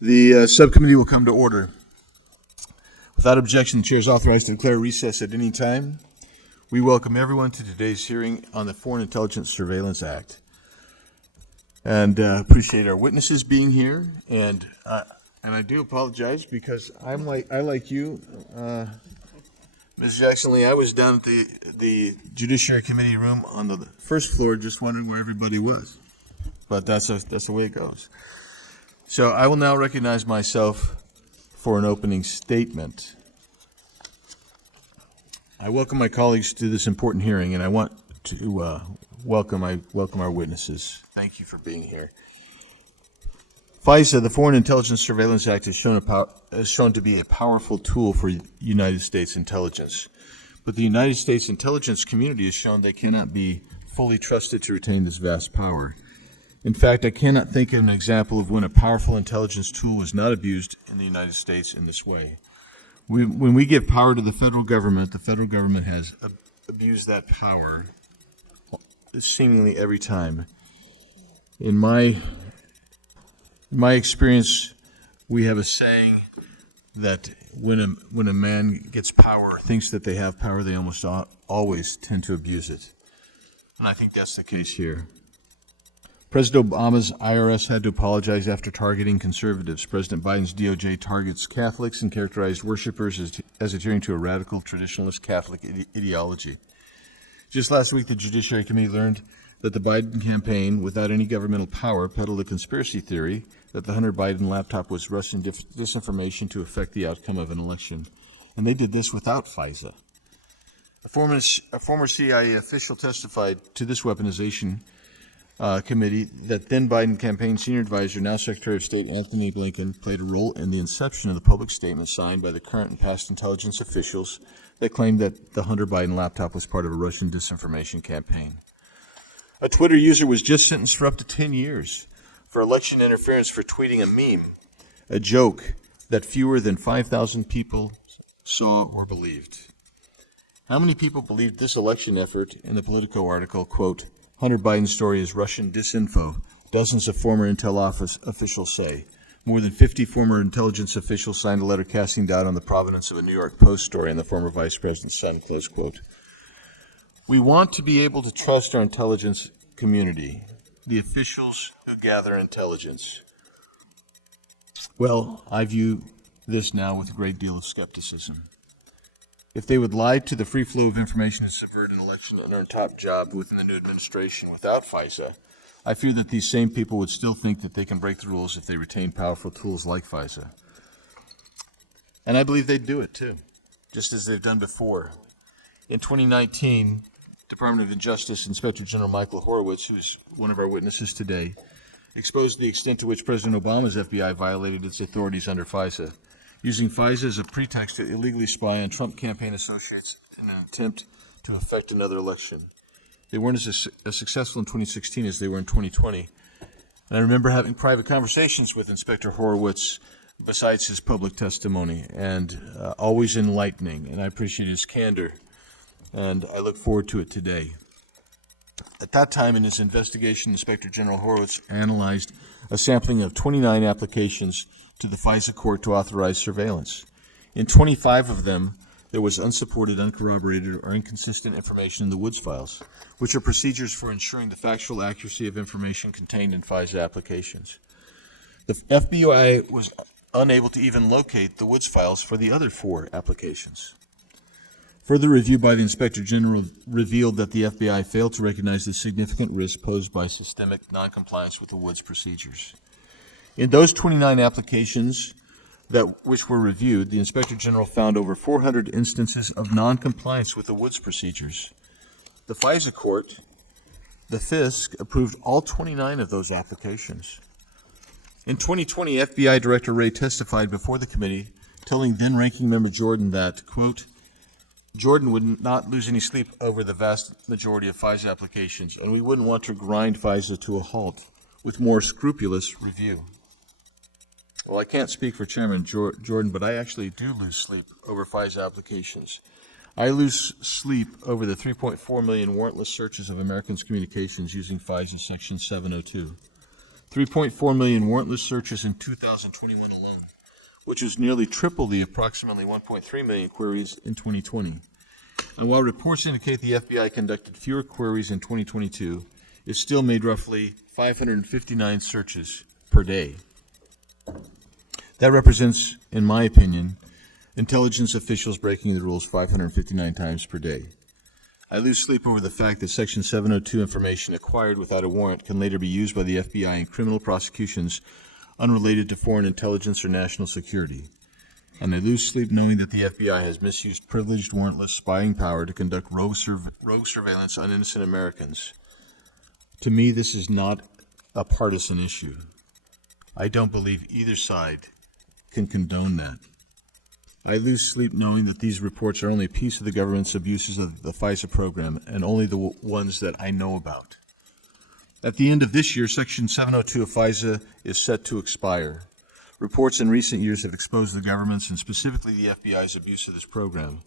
The subcommittee will come to order. Without objection, the chair is authorized to declare recess at any time. We welcome everyone to today's hearing on the Foreign Intelligence Surveillance Act, and appreciate our witnesses being here. And I do apologize because I like you, Ms. Jackson Lee. I was down at the Judiciary Committee room on the first floor, just wondering where everybody was. But that's the way it goes. So I will now recognize myself for an opening statement. I welcome my colleagues to this important hearing, and I want to welcome our witnesses. Thank you for being here. FISA, the Foreign Intelligence Surveillance Act, has shown to be a powerful tool for United States intelligence. But the United States intelligence community has shown they cannot be fully trusted to retain this vast power. In fact, I cannot think of an example of when a powerful intelligence tool was not abused in the United States in this way. When we give power to the federal government has abused that power seemingly every time. In my experience, we have a saying that when a man gets power or thinks that they have power, they almost always tend to abuse it. And I think that's the case here. President Obama's IRS had to apologize after targeting conservatives. President Biden's DOJ targets Catholics and characterized worshipers as adhering to a radical traditionalist Catholic ideology. Just last week, the Judiciary Committee learned that the Biden campaign, without any governmental power, peddled a conspiracy theory that the Hunter Biden laptop was Russian disinformation to affect the outcome of an election. And they did this without FISA. A former CIA official testified to this weaponization committee that then Biden campaign senior advisor, now Secretary of State Anthony Blinken, played a role in the inception of the public statement signed by the current and past intelligence officials that claimed that the Hunter Biden laptop was part of a Russian disinformation campaign. A Twitter user was just sentenced for up to 10 years for election interference for tweeting a meme, a joke that fewer than 5,000 people saw or believed. How many people believed this election effort in the Politico article, quote, Hunter Biden's story is Russian disinfo, dozens of former Intel office officials say. More than 50 former intelligence officials signed a letter casting doubt on the provenance of a New York Post story on the former vice president's son, close quote. We want to be able to trust our intelligence community, the officials who gather intelligence. Well, I view this now with a great deal of skepticism. If they would lie to the free flow of information to subvert an election and earn top job within the new administration without FISA, I fear that these same people would still think that they can break the rules if they retain powerful tools like FISA. And I believe they'd do it too, just as they've done before. In 2019, Department of Justice Inspector General Michael Horowitz, who's one of our witnesses today, exposed the extent to which President Obama's FBI violated its authorities under FISA, using FISA as a pretext to illegally spy on Trump campaign associates in an attempt to affect another election. They weren't as successful in 2016 as they were in 2020. And I remember having private conversations with Inspector Horowitz besides his public testimony, and always enlightening, and I appreciate his candor, and I look forward to it today. At that time in his investigation, Inspector General Horowitz analyzed a sampling of 29 applications to the FISA court to authorize surveillance. In 25 of them, there was unsupported, uncorroborated, or inconsistent information in the Woods files, which are procedures for ensuring the factual accuracy of information contained in FISA applications. The FBI was unable to even locate the Woods files for the other 4 applications. Further review by the Inspector General revealed that the FBI failed to recognize the significant risk posed by systemic noncompliance with the Woods procedures. In those 29 applications which were reviewed, the Inspector General found over 400 instances of noncompliance with the Woods procedures. The FISA court, the FISC, approved all 29 of those applications. In 2020, FBI Director Wray testified before the committee, telling then-Ranking Member Jordan that, quote, Jordan would not lose any sleep over the vast majority of FISA applications, and we wouldn't want to grind FISA to a halt with more scrupulous review. Well, I can't speak for Chairman Jordan, but I actually do lose sleep over FISA applications. I lose sleep over the 3.4 million warrantless searches of Americans' communications using FISA Section 702. 3.4 million warrantless searches in 2021 alone, which was nearly triple the approximately 1.3 million queries in 2020. And while reports indicate the FBI conducted fewer queries in 2022, it still made roughly 559 searches per day. That represents, in my opinion, intelligence officials breaking the rules 559 times per day. I lose sleep over the fact that Section 702 information acquired without a warrant can later be used by the FBI in criminal prosecutions unrelated to foreign intelligence or national security. And I lose sleep knowing that the FBI has misused privileged warrantless spying power to conduct rogue surveillance on innocent Americans. To me, this is not a partisan issue. I don't believe either side can condone that. I lose sleep knowing that these reports are only a piece of the government's abuses of the FISA program and only the ones that I know about. At the end of this year, Section 702 of FISA is set to expire. Reports in recent years have exposed the government's and specifically the FBI's abuse of this program.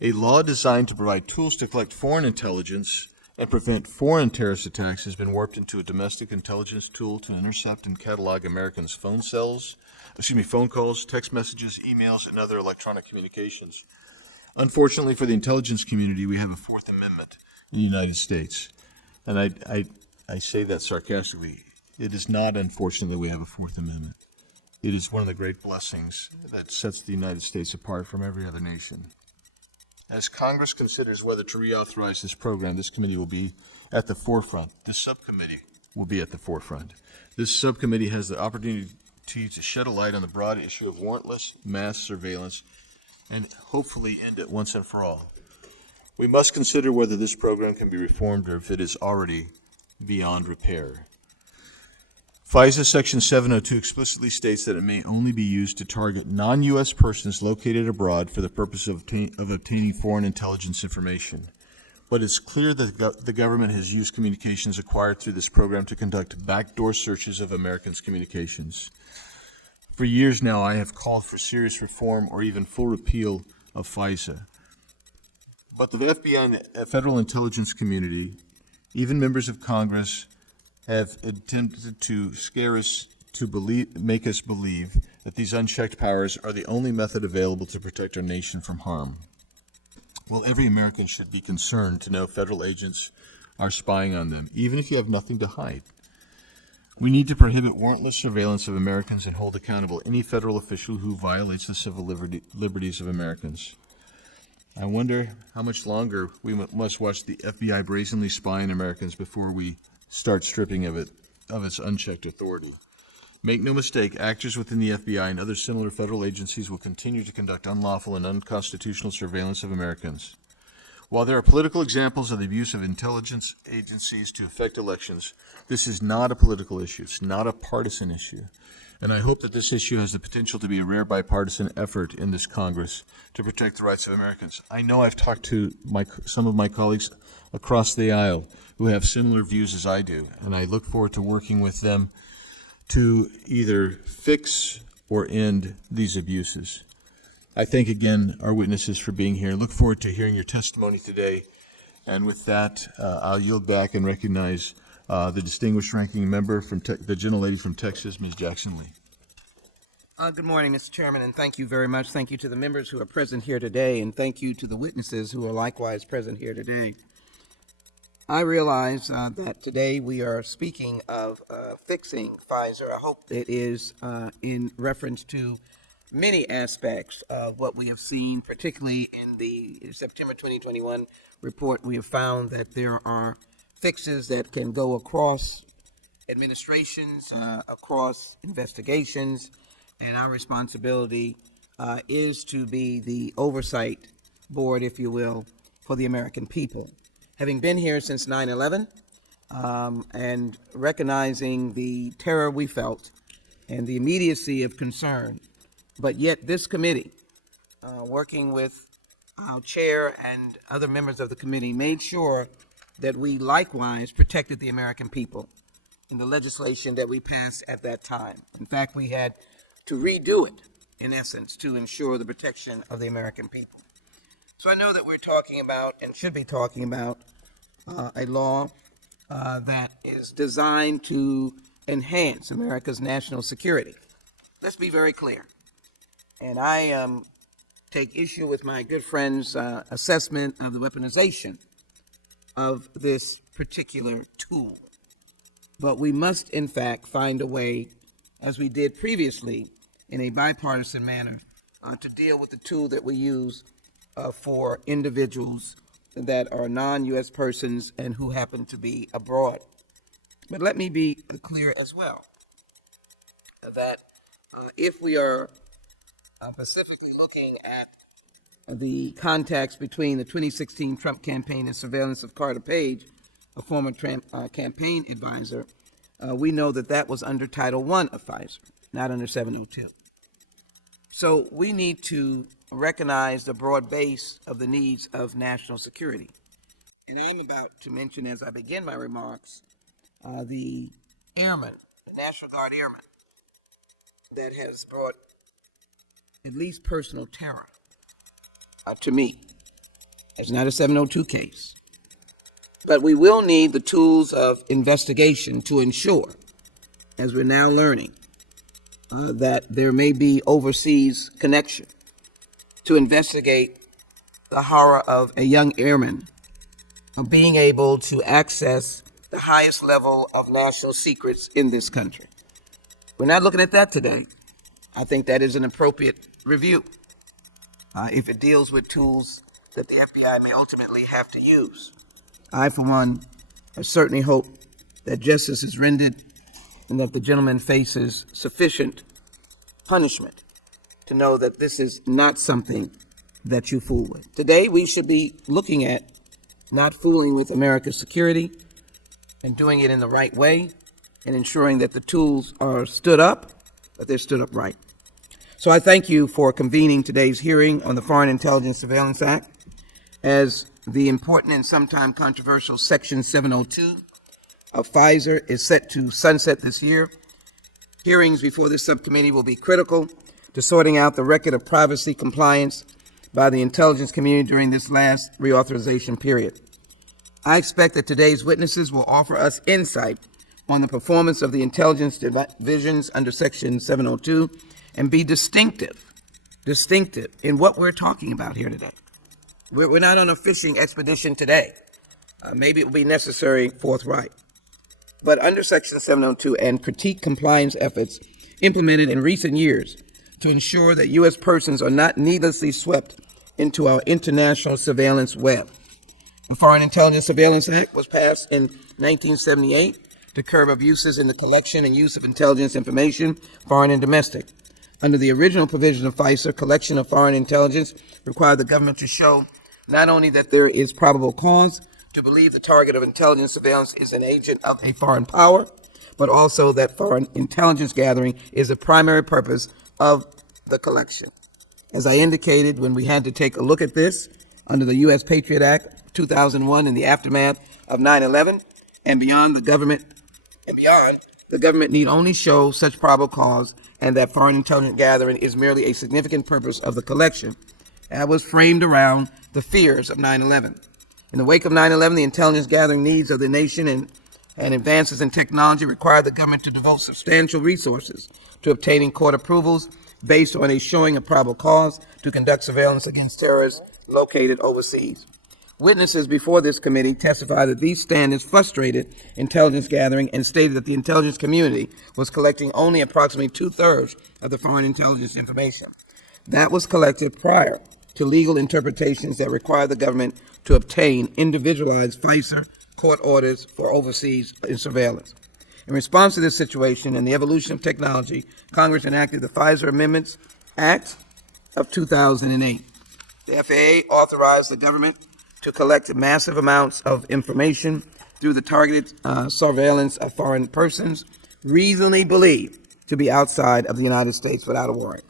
A law designed to provide tools to collect foreign intelligence and prevent foreign terrorist attacks has been warped into a domestic intelligence tool to intercept and catalog Americans' phone calls, text messages, emails, and other electronic communications. Unfortunately for the intelligence community, we have a Fourth Amendment in the United States. And I say that sarcastically. It is not unfortunate that we have a Fourth Amendment. It is one of the great blessings that sets the United States apart from every other nation. As Congress considers whether to reauthorize this program, this committee will be at the forefront. This subcommittee will be at the forefront. This subcommittee has the opportunity to shed a light on the broad issue of warrantless mass surveillance and hopefully end it once and for all. We must consider whether this program can be reformed or if it is already beyond repair. FISA Section 702 explicitly states that it may only be used to target non-U.S. persons located abroad for the purpose of obtaining foreign intelligence information. But it's clear that the government has used communications acquired through this program to conduct backdoor searches of Americans' communications. For years now, I have called for serious reform or even full repeal of FISA. But the FBI and the federal intelligence community, even members of Congress, have attempted to scare us, make us believe that these unchecked powers are the only method available to protect our nation from harm. Well, every American should be concerned to know federal agents are spying on them, even if you have nothing to hide. We need to prohibit warrantless surveillance of Americans and hold accountable any federal official who violates the civil liberties of Americans. I wonder how much longer we must watch the FBI brazenly spy on Americans before we start stripping of its unchecked authority. Make no mistake, actors within the FBI and other similar federal agencies will continue to conduct unlawful and unconstitutional surveillance of Americans. While there are political examples of the abuse of intelligence agencies to affect elections, this is not a political issue. It's not a partisan issue. And I hope that this issue has the potential to be a rare bipartisan effort in this Congress to protect the rights of Americans. I know I've talked to some of my colleagues across the aisle who have similar views as I do, and I look forward to working with them to either fix or end these abuses. I thank again our witnesses for being here. Look forward to hearing your testimony today. And with that, I'll yield back and recognize the distinguished ranking member from the gentlelady from Texas, Ms. Jackson Lee. Good morning, Mr. Chairman, and thank you very much. Thank you to the members who are present here today, and thank you to the witnesses who are likewise present here today. I realize that today we are speaking of fixing FISA. I hope it is in reference to many aspects of what we have seen, particularly in the September 2021 report. We have found that there are fixes that can go across administrations, across investigations, and our responsibility is to be the oversight board, if you will, for the American people. Having been here since 9/11 and recognizing the terror we felt and the immediacy of concern, but yet this committee, working with our chair and other members of the committee, made sure that we likewise protected the American people in the legislation that we passed at that time. In fact, we had to redo it, in essence, to ensure the protection of the American people. So I know that we're talking about, and should be talking about, a law that is designed to enhance America's national security. Let's be very clear. And I take issue with my good friend's assessment of the weaponization of this particular tool. But we must, in fact, find a way, as we did previously, in a bipartisan manner, to deal with the tool that we use for individuals that are non-U.S. persons and who happen to be abroad. But let me be clear as well that if we are specifically looking at the context between the 2016 Trump campaign and surveillance of Carter Page, a former campaign advisor, we know that that was under Title I of FISA, not under 702. So we need to recognize the broad base of the needs of national security. And I'm about to mention, as I begin my remarks, the airmen, the National Guard airmen, that has brought at least personal terror to me. It's not a 702 case. But we will need the tools of investigation to ensure, as we're now learning, that there may be overseas connection, to investigate the horror of a young airman of being able to access the highest level of national secrets in this country. We're not looking at that today. I think that is an appropriate review if it deals with tools that the FBI may ultimately have to use. I, for one, certainly hope that justice is rendered and that the gentleman faces sufficient punishment to know that this is not something that you fool with. Today, we should be looking at not fooling with America's security and doing it in the right way and ensuring that the tools are stood up, but they're stood up right. So I thank you for convening today's hearing on the Foreign Intelligence Surveillance Act. As the important and sometimes controversial Section 702 of FISA is set to sunset this year, hearings before this subcommittee will be critical to sorting out the record of privacy compliance by the intelligence community during this last reauthorization period. I expect that today's witnesses will offer us insight on the performance of the intelligence divisions under Section 702 and be distinctive in what we're talking about here today. We're not on a fishing expedition today. Maybe it will be necessary forthright. But under Section 702 and critique compliance efforts implemented in recent years to ensure that U.S. persons are not needlessly swept into our international surveillance web. The Foreign Intelligence Surveillance Act was passed in 1978 to curb abuses in the collection and use of intelligence information, foreign and domestic. Under the original provision of FISA, collection of foreign intelligence required the government to show not only that there is probable cause to believe the target of intelligence surveillance is an agent of a foreign power, but also that foreign intelligence gathering is the primary purpose of the collection. As I indicated when we had to take a look at this under the U.S. Patriot Act 2001 in the aftermath of 9/11 and beyond, the government need only show such probable cause and that foreign intelligence gathering is merely a significant purpose of the collection. That was framed around the fears of 9/11. In the wake of 9/11, the intelligence gathering needs of the nation and advances in technology required the government to devote substantial resources to obtaining court approvals based on a showing of probable cause to conduct surveillance against terrorists located overseas. Witnesses before this committee testified that these standards frustrated intelligence gathering and stated that the intelligence community was collecting only approximately 2/3 of the foreign intelligence information that was collected prior to legal interpretations that require the government to obtain individualized FISA court orders for overseas surveillance. In response to this situation and the evolution of technology, Congress enacted the FISA Amendments Act of 2008. The FAA authorized the government to collect massive amounts of information through the targeted surveillance of foreign persons reasonably believed to be outside of the United States without a warrant.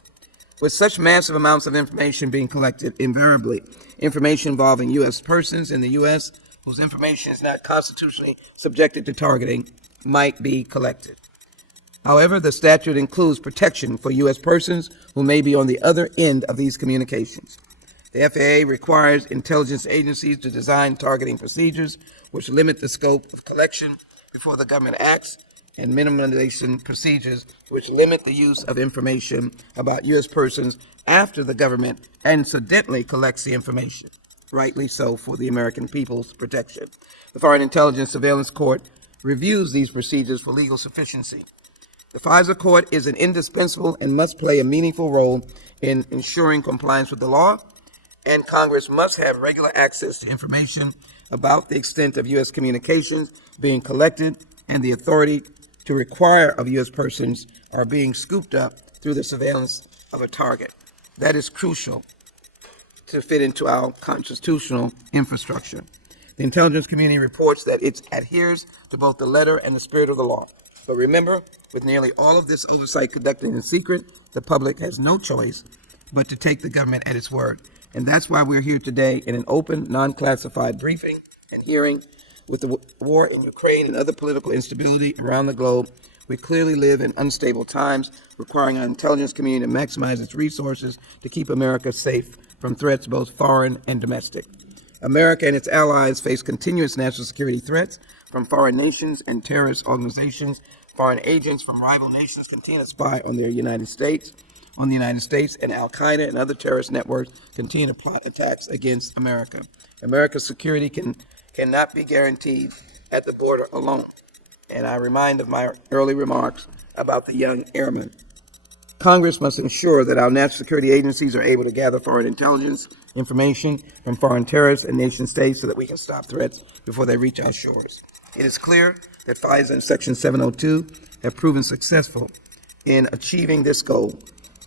With such massive amounts of information being collected, invariably, information involving U.S. persons in the U.S. whose information is not constitutionally subjected to targeting might be collected. However, the statute includes protection for U.S. persons who may be on the other end of these communications. The FAA requires intelligence agencies to design targeting procedures which limit the scope of collection before the government acts and minimization procedures which limit the use of information about U.S. persons after the government incidentally collects the information, rightly so for the American people's protection. The Foreign Intelligence Surveillance Court reviews these procedures for legal sufficiency. The FISA Court is an indispensable and must play a meaningful role in ensuring compliance with the law, and Congress must have regular access to information about the extent of U.S. communications being collected and the authority to require of U.S. persons are being scooped up through the surveillance of a target. That is crucial to fit into our constitutional infrastructure. The intelligence community reports that it adheres to both the letter and the spirit of the law. But remember, with nearly all of this oversight conducted in secret, the public has no choice but to take the government at its word. And that's why we're here today in an open, non-classified briefing and hearing. With the war in Ukraine and other political instability around the globe, we clearly live in unstable times, requiring our intelligence community to maximize its resources to keep America safe from threats both foreign and domestic. America and its allies face continuous national security threats from foreign nations and terrorist organizations. Foreign agents from rival nations continue to spy on the United States, and Al-Qaeda and other terrorist networks continue to plot attacks against America. America's security cannot be guaranteed at the border alone. And I remind of my early remarks about the young airmen. Congress must ensure that our national security agencies are able to gather foreign intelligence information from foreign terrorists and nation states so that we can stop threats before they reach our shores. It is clear that FISA and Section 702 have proven successful in achieving this goal.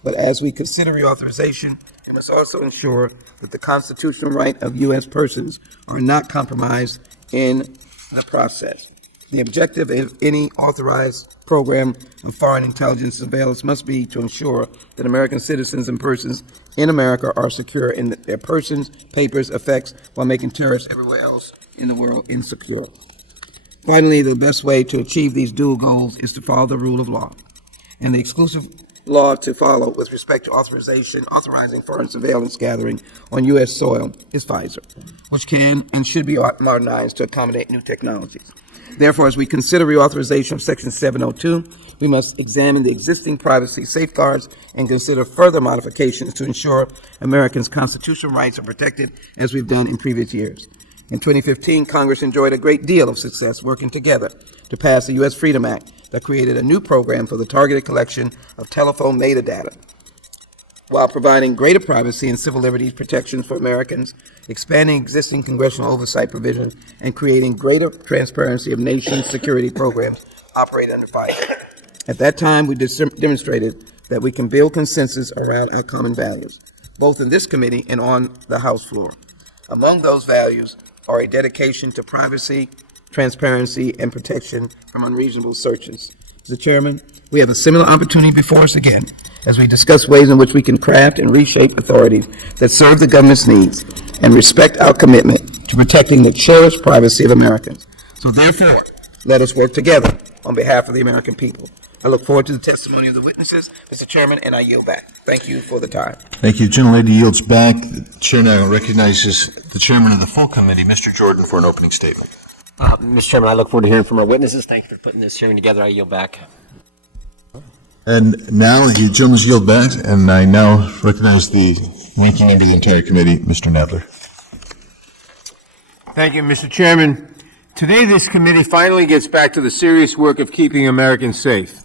But as we consider reauthorization, we must also ensure that the constitutional right of U.S. persons are not compromised in the process. The objective of any authorized program of foreign intelligence surveillance must be to ensure that American citizens and persons in America are secure in their persons, papers, effects, while making terrorists everywhere else in the world insecure. Finally, the best way to achieve these dual goals is to follow the rule of law. And the exclusive law to follow with respect to authorizing foreign surveillance gathering on U.S. soil is FISA, which can and should be modernized to accommodate new technologies. Therefore, as we consider reauthorization of Section 702, we must examine the existing privacy safeguards and consider further modifications to ensure Americans' constitutional rights are protected, as we've done in previous years. In 2015, Congress enjoyed a great deal of success working together to pass the U.S. Freedom Act that created a new program for the targeted collection of telephone metadata, while providing greater privacy and civil liberties protections for Americans, expanding existing congressional oversight provisions, and creating greater transparency of nation security programs operated under FISA. At that time, we demonstrated that we can build consensus around our common values, both in this committee and on the House floor. Among those values are a dedication to privacy, transparency, and protection from unreasonable searches. Mr. Chairman, we have a similar opportunity before us again as we discuss ways in which we can craft and reshape authorities that serve the government's needs and respect our commitment to protecting the cherished privacy of Americans. So therefore, let us work together on behalf of the American people. I look forward to the testimony of the witnesses, Mr. Chairman, and I yield back. Thank you for the time. Thank you. Gentlelady yields back. The chair now recognizes the chairman of the full committee, Mr. Jordan, for an opening statement. Mr. Chairman, I look forward to hearing from our witnesses. Thank you for putting this hearing together. I yield back. And now the gentleman's yield back, and I now recognize the ranking member of the entire committee, Mr. Nadler. Thank you, Mr. Chairman. Today, this committee finally gets back to the serious work of keeping Americans safe.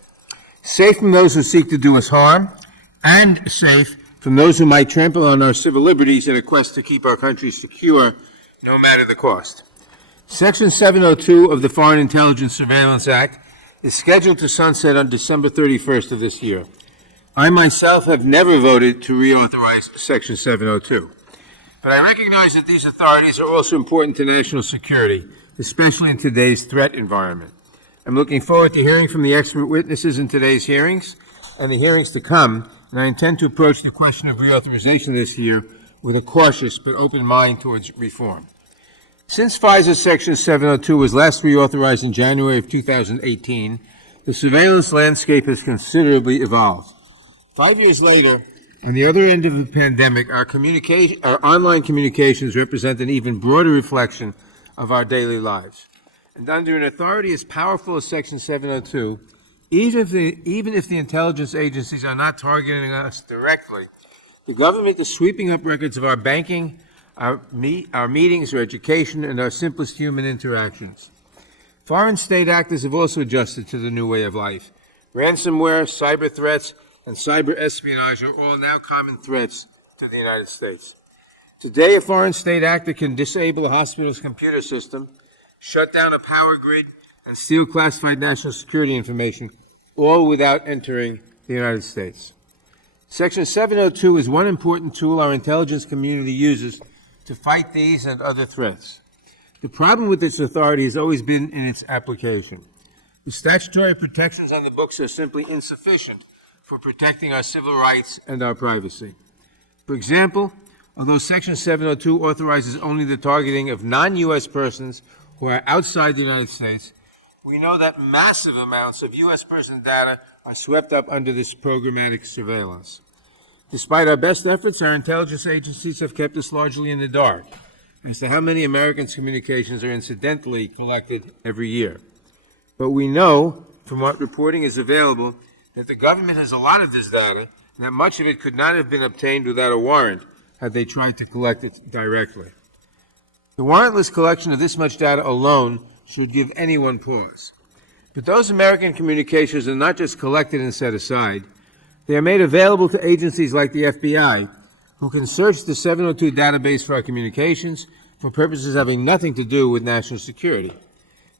Safe from those who seek to do us harm, and safe from those who might trample on our civil liberties in a quest to keep our country secure, no matter the cost. Section 702 of the Foreign Intelligence Surveillance Act is scheduled to sunset on December 31st of this year. I myself have never voted to reauthorize Section 702. But I recognize that these authorities are also important to national security, especially in today's threat environment. I'm looking forward to hearing from the expert witnesses in today's hearings and the hearings to come, and I intend to approach the question of reauthorization this year with a cautious but open mind towards reform. Since FISA Section 702 was last reauthorized in January of 2018, the surveillance landscape has considerably evolved. 5 years later, on the other end of the pandemic, our online communications represent an even broader reflection of our daily lives. And under an authority as powerful as Section 702, even if the intelligence agencies are not targeting us directly, the government is sweeping up records of our banking, our meetings, our education, and our simplest human interactions. Foreign state actors have also adjusted to the new way of life. Ransomware, cyber threats, and cyber espionage are all now common threats to the United States. Today, a foreign state actor can disable a hospital's computer system, shut down a power grid, and steal classified national security information, all without entering the United States. Section 702 is one important tool our intelligence community uses to fight these and other threats. The problem with this authority has always been in its application. The statutory protections on the books are simply insufficient for protecting our civil rights and our privacy. For example, although Section 702 authorizes only the targeting of non-U.S. persons who are outside the United States, we know that massive amounts of U.S. person data are swept up under this programmatic surveillance. Despite our best efforts, our intelligence agencies have kept us largely in the dark as to how many Americans' communications are incidentally collected every year. But we know, from what reporting is available, that the government has a lot of this data, and that much of it could not have been obtained without a warrant had they tried to collect it directly. The warrantless collection of this much data alone should give anyone pause. But those American communications are not just collected and set aside. They are made available to agencies like the FBI, who can search the 702 database for our communications for purposes having nothing to do with national security.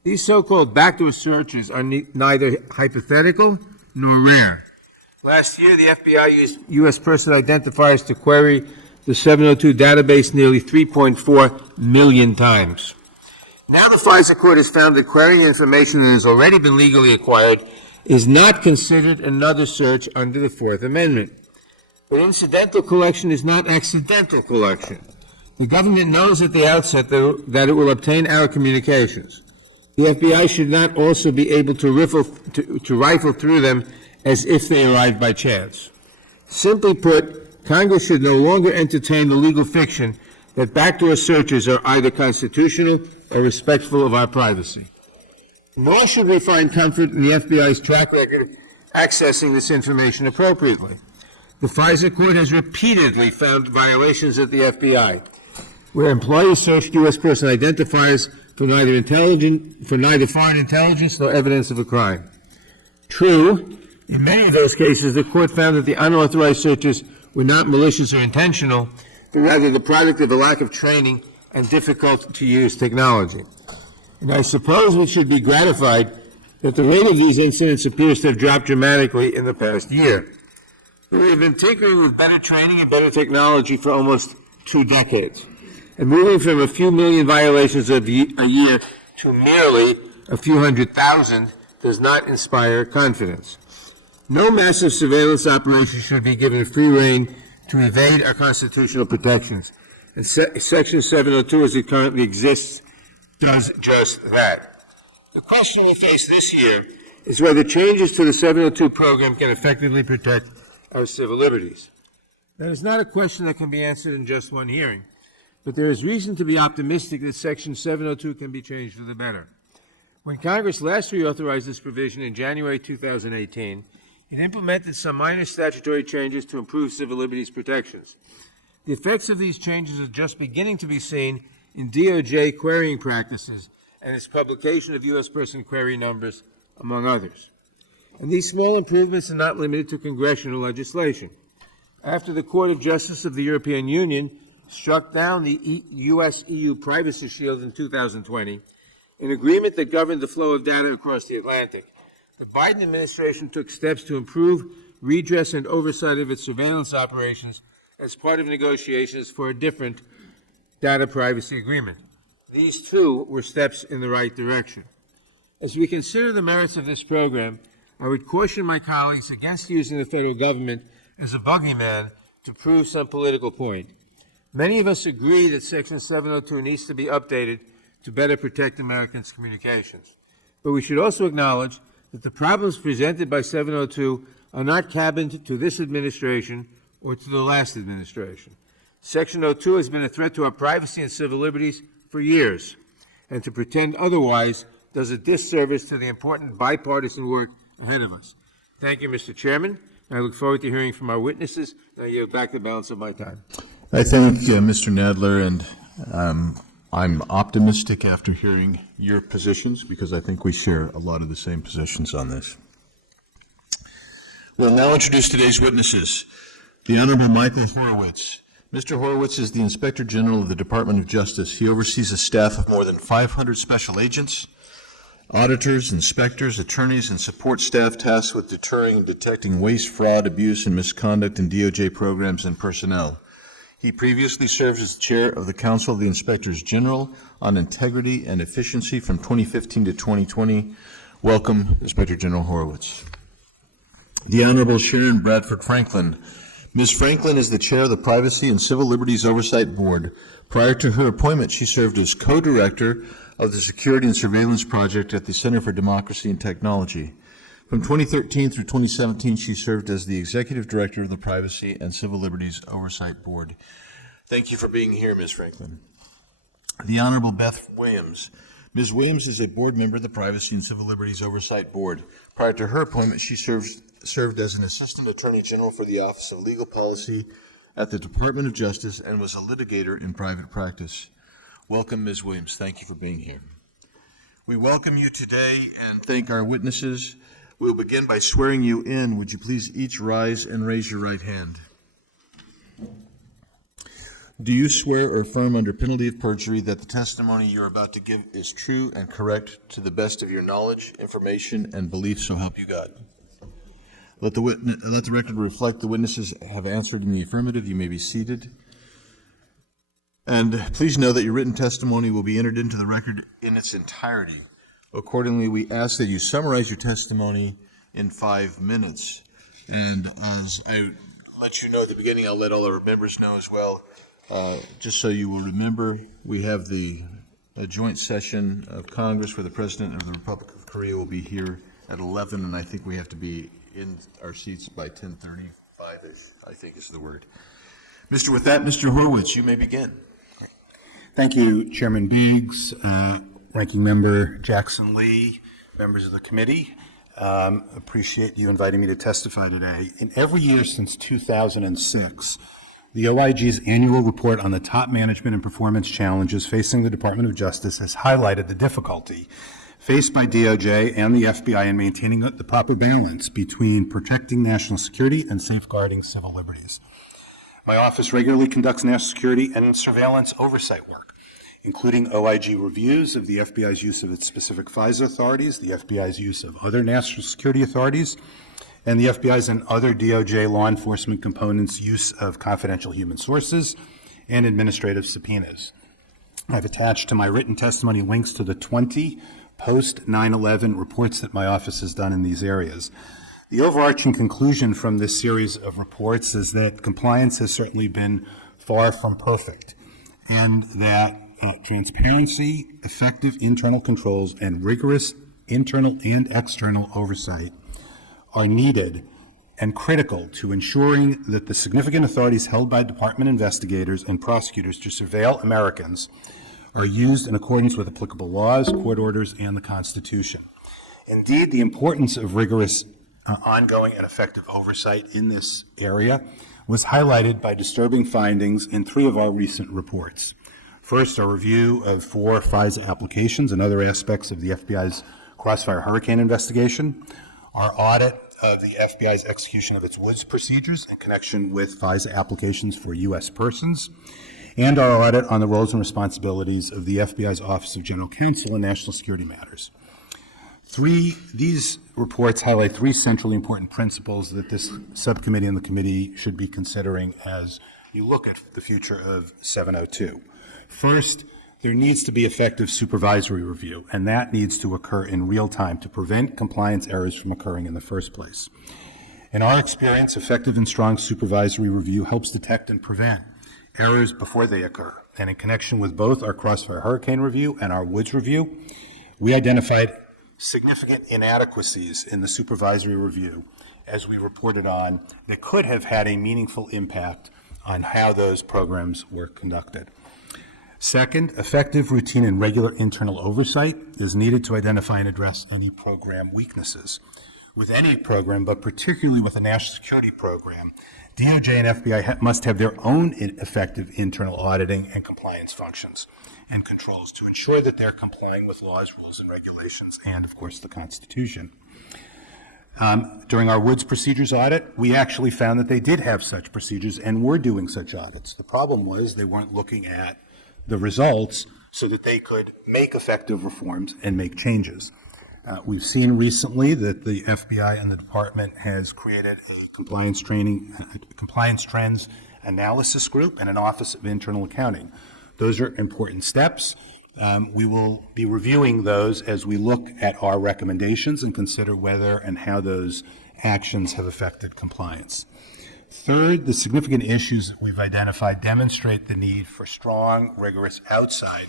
These so-called backdoor searches are neither hypothetical nor rare. Last year, the FBI used U.S. person identifiers to query the 702 database nearly 3.4 million times. Now the FISA court has found that querying information that has already been legally acquired is not considered another search under the Fourth Amendment. But incidental collection is not accidental collection. The government knows at the outset that it will obtain our communications. The FBI should not also be able to rifle through them as if they arrived by chance. Simply put, Congress should no longer entertain the legal fiction that backdoor searches are either constitutional or respectful of our privacy. Nor should we find comfort in the FBI's track record of accessing this information appropriately. The FISA court has repeatedly found violations at the FBI, where employees searched U.S. person identifiers for neither foreign intelligence nor evidence of a crime. True, in many of those cases, the court found that the unauthorized searches were not malicious or intentional, but rather the product of a lack of training and difficult-to-use technology. And I suppose we should be gratified that the rate of these incidents appears to have dropped dramatically in the past year. We have been tinkering with better training and better technology for almost 2 decades. And moving from a few million violations a year to merely a few 100,000 does not inspire confidence. No massive surveillance operation should be given free rein to evade our constitutional protections. And Section 702, as it currently exists, does just that. The question we face this year is whether changes to the 702 program can effectively protect our civil liberties. That is not a question that can be answered in just one hearing, but there is reason to be optimistic that Section 702 can be changed for the better. When Congress last reauthorized this provision in January 2018, it implemented some minor statutory changes to improve civil liberties protections. The effects of these changes are just beginning to be seen in DOJ querying practices and its publication of U.S. person query numbers, among others. And these small improvements are not limited to congressional legislation. After the Court of Justice of the European Union struck down the U.S.-EU Privacy Shield in 2020, an agreement that governed the flow of data across the Atlantic, the Biden administration took steps to improve redress and oversight of its surveillance operations as part of negotiations for a different data privacy agreement. These, too, were steps in the right direction. As we consider the merits of this program, I would caution my colleagues against using the federal government as a boogeyman to prove some political point. Many of us agree that Section 702 needs to be updated to better protect Americans' communications. But we should also acknowledge that the problems presented by 702 are not cabined to this administration or to the last administration. Section 02 has been a threat to our privacy and civil liberties for years, and to pretend otherwise does a disservice to the important bipartisan work ahead of us. Thank you, Mr. Chairman. I look forward to hearing from our witnesses. Now I yield back the balance of my time. I thank Mr. Nadler, and I'm optimistic after hearing your positions because I think we share a lot of the same positions on this. We'll now introduce today's witnesses. The Honorable Michael Horowitz. Mr. Horowitz is the Inspector General of the Department of Justice. He oversees a staff of more than 500 special agents, auditors, inspectors, attorneys, and support staff tasked with deterring and detecting waste, fraud, abuse, and misconduct in DOJ programs and personnel. He previously served as chair of the Council of the Inspectors General on Integrity and Efficiency from 2015 to 2020. Welcome, Inspector General Horowitz. The Honorable Sharon Bradford Franklin. Ms. Franklin is the chair of the Privacy and Civil Liberties Oversight Board. Prior to her appointment, she served as co-director of the Security and Surveillance Project at the Center for Democracy and Technology. From 2013 through 2017, she served as the executive director of the Privacy and Civil Liberties Oversight Board. Thank you for being here, Ms. Franklin. The Honorable Beth Williams. Ms. Williams is a board member of the Privacy and Civil Liberties Oversight Board. Prior to her appointment, she served as an Assistant Attorney General for the Office of Legal Policy at the Department of Justice and was a litigator in private practice. Welcome, Ms. Williams. Thank you for being here. We welcome you today and thank our witnesses. We'll begin by swearing you in. Would you please each rise and raise your right hand? Do you swear or affirm under penalty of perjury that the testimony you're about to give is true and correct to the best of your knowledge, information, and belief, so help you God? Let the record reflect the witnesses have answered in the affirmative. You may be seated. And please know that your written testimony will be entered into the record in its entirety. Accordingly, we ask that you summarize your testimony in 5 minutes. And as I let you know at the beginning, I'll let all our members know as well. Just so you will remember, we have a joint session of Congress where the President of the Republic of Korea will be here at 11, and I think we have to be in our seats by 10:35-ish, I think is the word. With that, Mr. Horowitz, you may begin. Thank you, Chairman Biggs, Ranking Member Jackson Lee, members of the committee. Appreciate you inviting me to testify today. In every year since 2006, the OIG's annual report on the top management and performance challenges facing the Department of Justice has highlighted the difficulty faced by DOJ and the FBI in maintaining the proper balance between protecting national security and safeguarding civil liberties. My office regularly conducts national security and surveillance oversight work, including OIG reviews of the FBI's use of its specific FISA authorities, the FBI's use of other national security authorities, and the FBI's and other DOJ law enforcement components' use of confidential human sources and administrative subpoenas. I've attached to my written testimony links to the 20 post-9/11 reports that my office has done in these areas. The overarching conclusion from this series of reports is that compliance has certainly been far from perfect, and that transparency, effective internal controls, and rigorous internal and external oversight are needed and critical to ensuring that the significant authorities held by department investigators and prosecutors to surveil Americans are used in accordance with applicable laws, court orders, and the Constitution. Indeed, the importance of rigorous ongoing and effective oversight in this area was highlighted by disturbing findings in 3 of our recent reports. First, a review of 4 FISA applications and other aspects of the FBI's Crossfire Hurricane investigation, our audit of the FBI's execution of its Woods procedures in connection with FISA applications for U.S. persons, and our audit on the roles and responsibilities of the FBI's Office of General Counsel in national security matters. These reports highlight 3 centrally important principles that this subcommittee and the committee should be considering as you look at the future of 702. First, there needs to be effective supervisory review, and that needs to occur in real time to prevent compliance errors from occurring in the first place. In our experience, effective and strong supervisory review helps detect and prevent errors before they occur. And in connection with both our Crossfire Hurricane review and our Woods review, we identified significant inadequacies in the supervisory review, as we reported on, that could have had a meaningful impact on how those programs were conducted. Second, effective, routine, and regular internal oversight is needed to identify and address any program weaknesses. With any program, but particularly with a national security program, DOJ and FBI must have their own effective internal auditing and compliance functions and controls to ensure that they're complying with laws, rules, and regulations, and, of course, the Constitution. During our Woods procedures audit, we actually found that they did have such procedures and were doing such audits. The problem was they weren't looking at the results so that they could make effective reforms and make changes. We've seen recently that the FBI and the department has created a compliance trends analysis group and an Office of Internal Accounting. Those are important steps. We will be reviewing those as we look at our recommendations and consider whether and how those actions have affected compliance. Third, the significant issues that we've identified demonstrate the need for strong, rigorous outside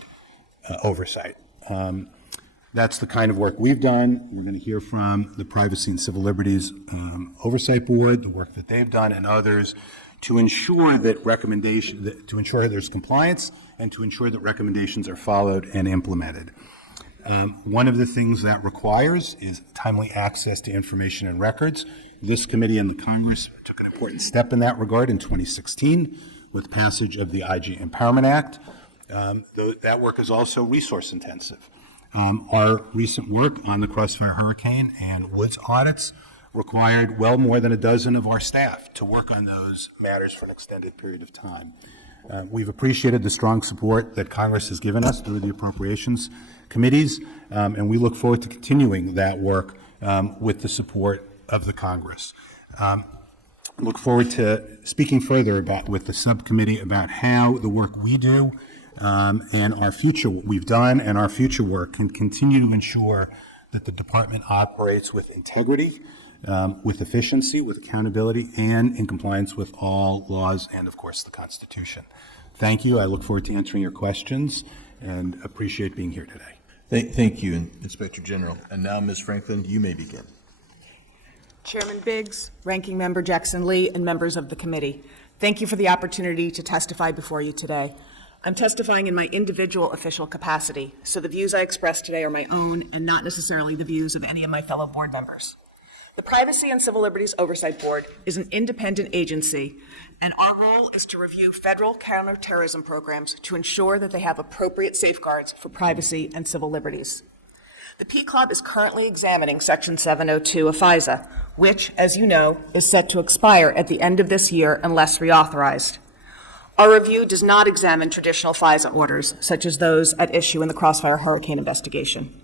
oversight. That's the kind of work we've done. We're going to hear from the Privacy and Civil Liberties Oversight Board, the work that they've done, and others to ensure that to ensure there's compliance and to ensure that recommendations are followed and implemented. One of the things that requires is timely access to information and records. This committee and the Congress took an important step in that regard in 2016 with passage of the IG Empowerment Act. Though that work is also resource intensive. Our recent work on the Crossfire Hurricane and Woods audits required well more than a dozen of our staff to work on those matters for an extended period of time. We've appreciated the strong support that Congress has given us through the appropriations committees, and we look forward to continuing that work with the support of the Congress. Look forward to speaking further with the subcommittee about how the work we do and our future, what we've done and our future work can continue to ensure that the department operates with integrity, with efficiency, with accountability, and in compliance with all laws and, of course, the Constitution. Thank you. I look forward to answering your questions and appreciate being here today. Thank you, Inspector General. And now, Ms. Franklin, you may begin. Chairman Biggs, Ranking Member Jackson Lee, and members of the committee, thank you for the opportunity to testify before you today. I'm testifying in my individual official capacity, so the views I express today are my own and not necessarily the views of any of my fellow board members. The Privacy and Civil Liberties Oversight Board is an independent agency, and our role is to review federal counterterrorism programs to ensure that they have appropriate safeguards for privacy and civil liberties. The P Club is currently examining Section 702 of FISA, which, as you know, is set to expire at the end of this year unless reauthorized. Our review does not examine traditional FISA orders, such as those at issue in the Crossfire Hurricane investigation.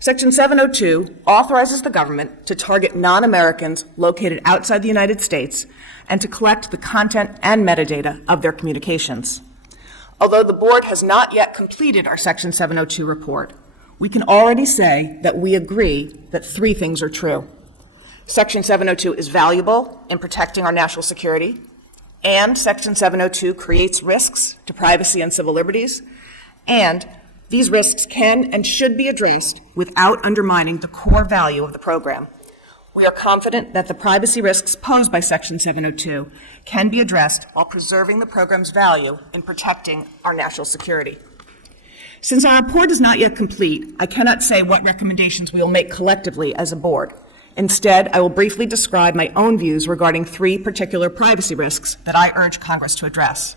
Section 702 authorizes the government to target non-Americans located outside the United States and to collect the content and metadata of their communications. Although the board has not yet completed our Section 702 report, we can already say that we agree that three things are true. Section 702 is valuable in protecting our national security, and Section 702 creates risks to privacy and civil liberties, and these risks can and should be addressed without undermining the core value of the program. We are confident that the privacy risks posed by Section 702 can be addressed while preserving the program's value in protecting our national security. Since our report is not yet complete, I cannot say what recommendations we will make collectively as a board. Instead, I will briefly describe my own views regarding three particular privacy risks that I urge Congress to address.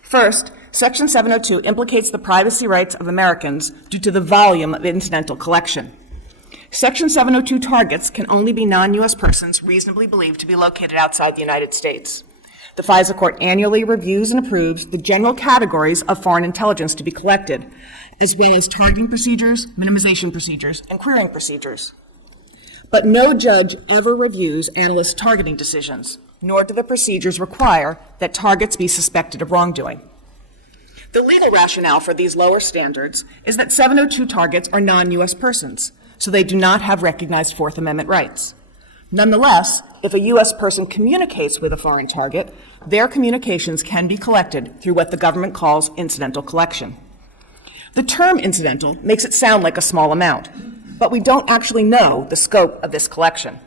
First, Section 702 implicates the privacy rights of Americans due to the volume of incidental collection. Section 702 targets can only be non-U.S. persons reasonably believed to be located outside the United States. The FISA court annually reviews and approves the general categories of foreign intelligence to be collected, as well as targeting procedures, minimization procedures, and querying procedures. But no judge ever reviews analyst targeting decisions, nor do the procedures require that targets be suspected of wrongdoing. The legal rationale for these lower standards is that 702 targets are non-U.S. persons, so they do not have recognized Fourth Amendment rights. Nonetheless, if a U.S. person communicates with a foreign target, their communications can be collected through what the government calls incidental collection. The term incidental makes it sound like a small amount, but we don't actually know the scope of this collection.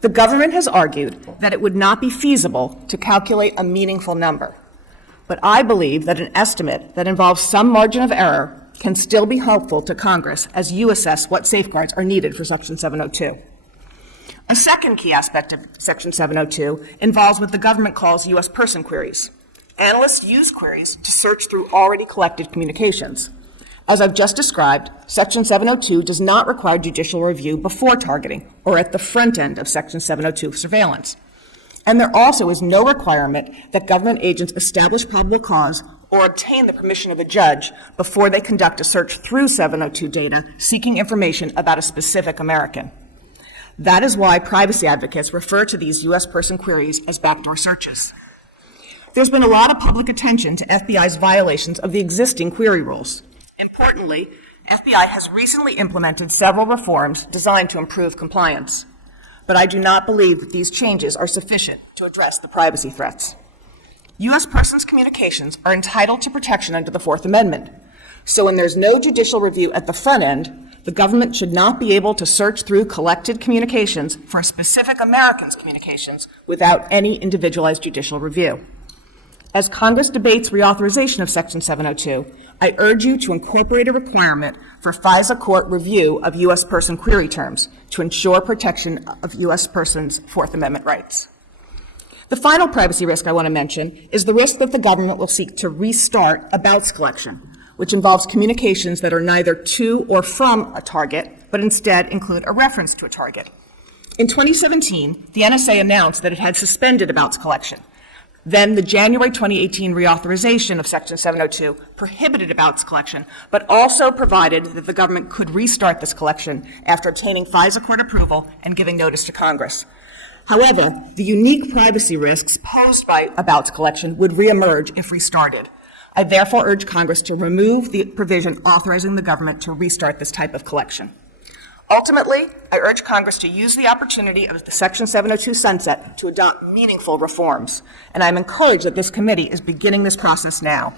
The government has argued that it would not be feasible to calculate a meaningful number. But I believe that an estimate that involves some margin of error can still be helpful to Congress as you assess what safeguards are needed for Section 702. A second key aspect of Section 702 involves what the government calls U.S. person queries. Analysts use queries to search through already collected communications. As I've just described, Section 702 does not require judicial review before targeting or at the front end of Section 702 surveillance. And there also is no requirement that government agents establish probable cause or obtain the permission of a judge before they conduct a search through 702 data seeking information about a specific American. That is why privacy advocates refer to these U.S. person queries as backdoor searches. There's been a lot of public attention to FBI's violations of the existing query rules. Importantly, FBI has recently implemented several reforms designed to improve compliance. But I do not believe that these changes are sufficient to address the privacy threats. U.S. persons' communications are entitled to protection under the Fourth Amendment. So when there's no judicial review at the front end, the government should not be able to search through collected communications for a specific American's communications without any individualized judicial review. As Congress debates reauthorization of Section 702, I urge you to incorporate a requirement for FISA court review of U.S. person query terms to ensure protection of U.S. persons' Fourth Amendment rights. The final privacy risk I want to mention is the risk that the government will seek to restart abouts collection, which involves communications that are neither to or from a target, but instead include a reference to a target. In 2017, the NSA announced that it had suspended abouts collection. Then the January 2018 reauthorization of Section 702 prohibited abouts collection, but also provided that the government could restart this collection after obtaining FISA court approval and giving notice to Congress. However, the unique privacy risks posed by abouts collection would reemerge if restarted. I therefore urge Congress to remove the provision authorizing the government to restart this type of collection. Ultimately, I urge Congress to use the opportunity of the Section 702 sunset to adopt meaningful reforms, and I'm encouraged that this committee is beginning this process now.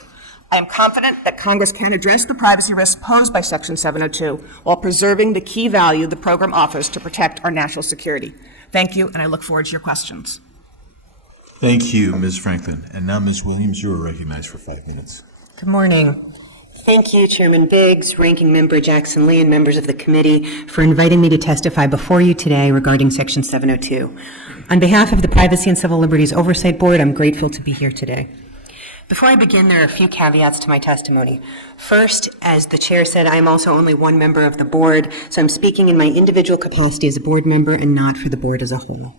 I am confident that Congress can address the privacy risks posed by Section 702 while preserving the key value the program offers to protect our national security. Thank you, and I look forward to your questions. Thank you, Ms. Franklin. And now, Ms. Williams, you are recognized for 5 minutes. Good morning. Thank you, Chairman Biggs, Ranking Member Jackson Lee, and members of the committee for inviting me to testify before you today regarding Section 702. On behalf of the Privacy and Civil Liberties Oversight Board, I'm grateful to be here today. Before I begin, there are a few caveats to my testimony. First, as the chair said, I am also only one member of the board, so I'm speaking in my individual capacity as a board member and not for the board as a whole.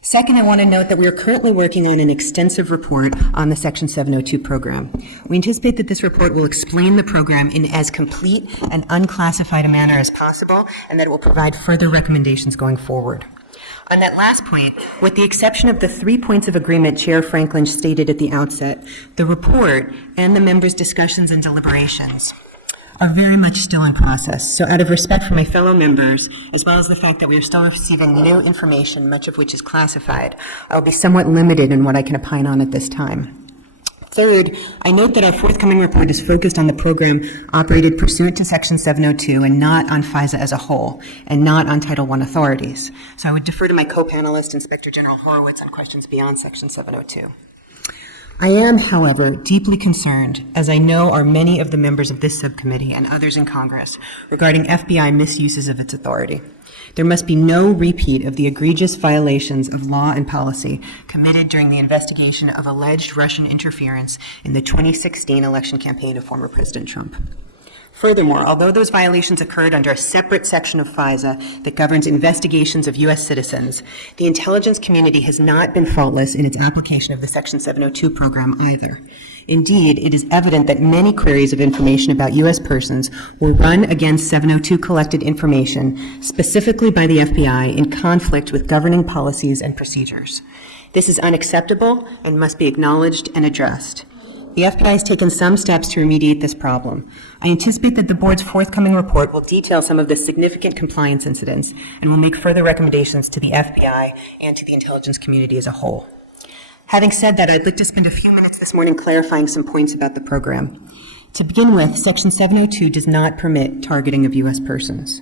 Second, I want to note that we are currently working on an extensive report on the Section 702 program. We anticipate that this report will explain the program in as complete and unclassified a manner as possible, and that it will provide further recommendations going forward. On that last point, with the exception of the 3 points of agreement Chair Franklin stated at the outset, the report and the members' discussions and deliberations are very much still in process. So out of respect for my fellow members, as well as the fact that we are still receiving new information, much of which is classified, I will be somewhat limited in what I can opine on at this time. Third, I note that our forthcoming report is focused on the program operated pursuant to Section 702 and not on FISA as a whole, and not on Title I authorities. So I would defer to my co-panelist, Inspector General Horowitz, on questions beyond Section 702. I am, however, deeply concerned, as I know are many of the members of this subcommittee and others in Congress, regarding FBI misuses of its authority. There must be no repeat of the egregious violations of law and policy committed during the investigation of alleged Russian interference in the 2016 election campaign of former President Trump. Furthermore, although those violations occurred under a separate section of FISA that governs investigations of U.S. citizens, the intelligence community has not been faultless in its application of the Section 702 program either. Indeed, it is evident that many queries of information about U.S. persons were run against 702 collected information, specifically by the FBI, in conflict with governing policies and procedures. This is unacceptable and must be acknowledged and addressed. The FBI has taken some steps to remediate this problem. I anticipate that the board's forthcoming report will detail some of the significant compliance incidents and will make further recommendations to the FBI and to the intelligence community as a whole. Having said that, I'd like to spend a few minutes this morning clarifying some points about the program. To begin with, Section 702 does not permit targeting of U.S. persons.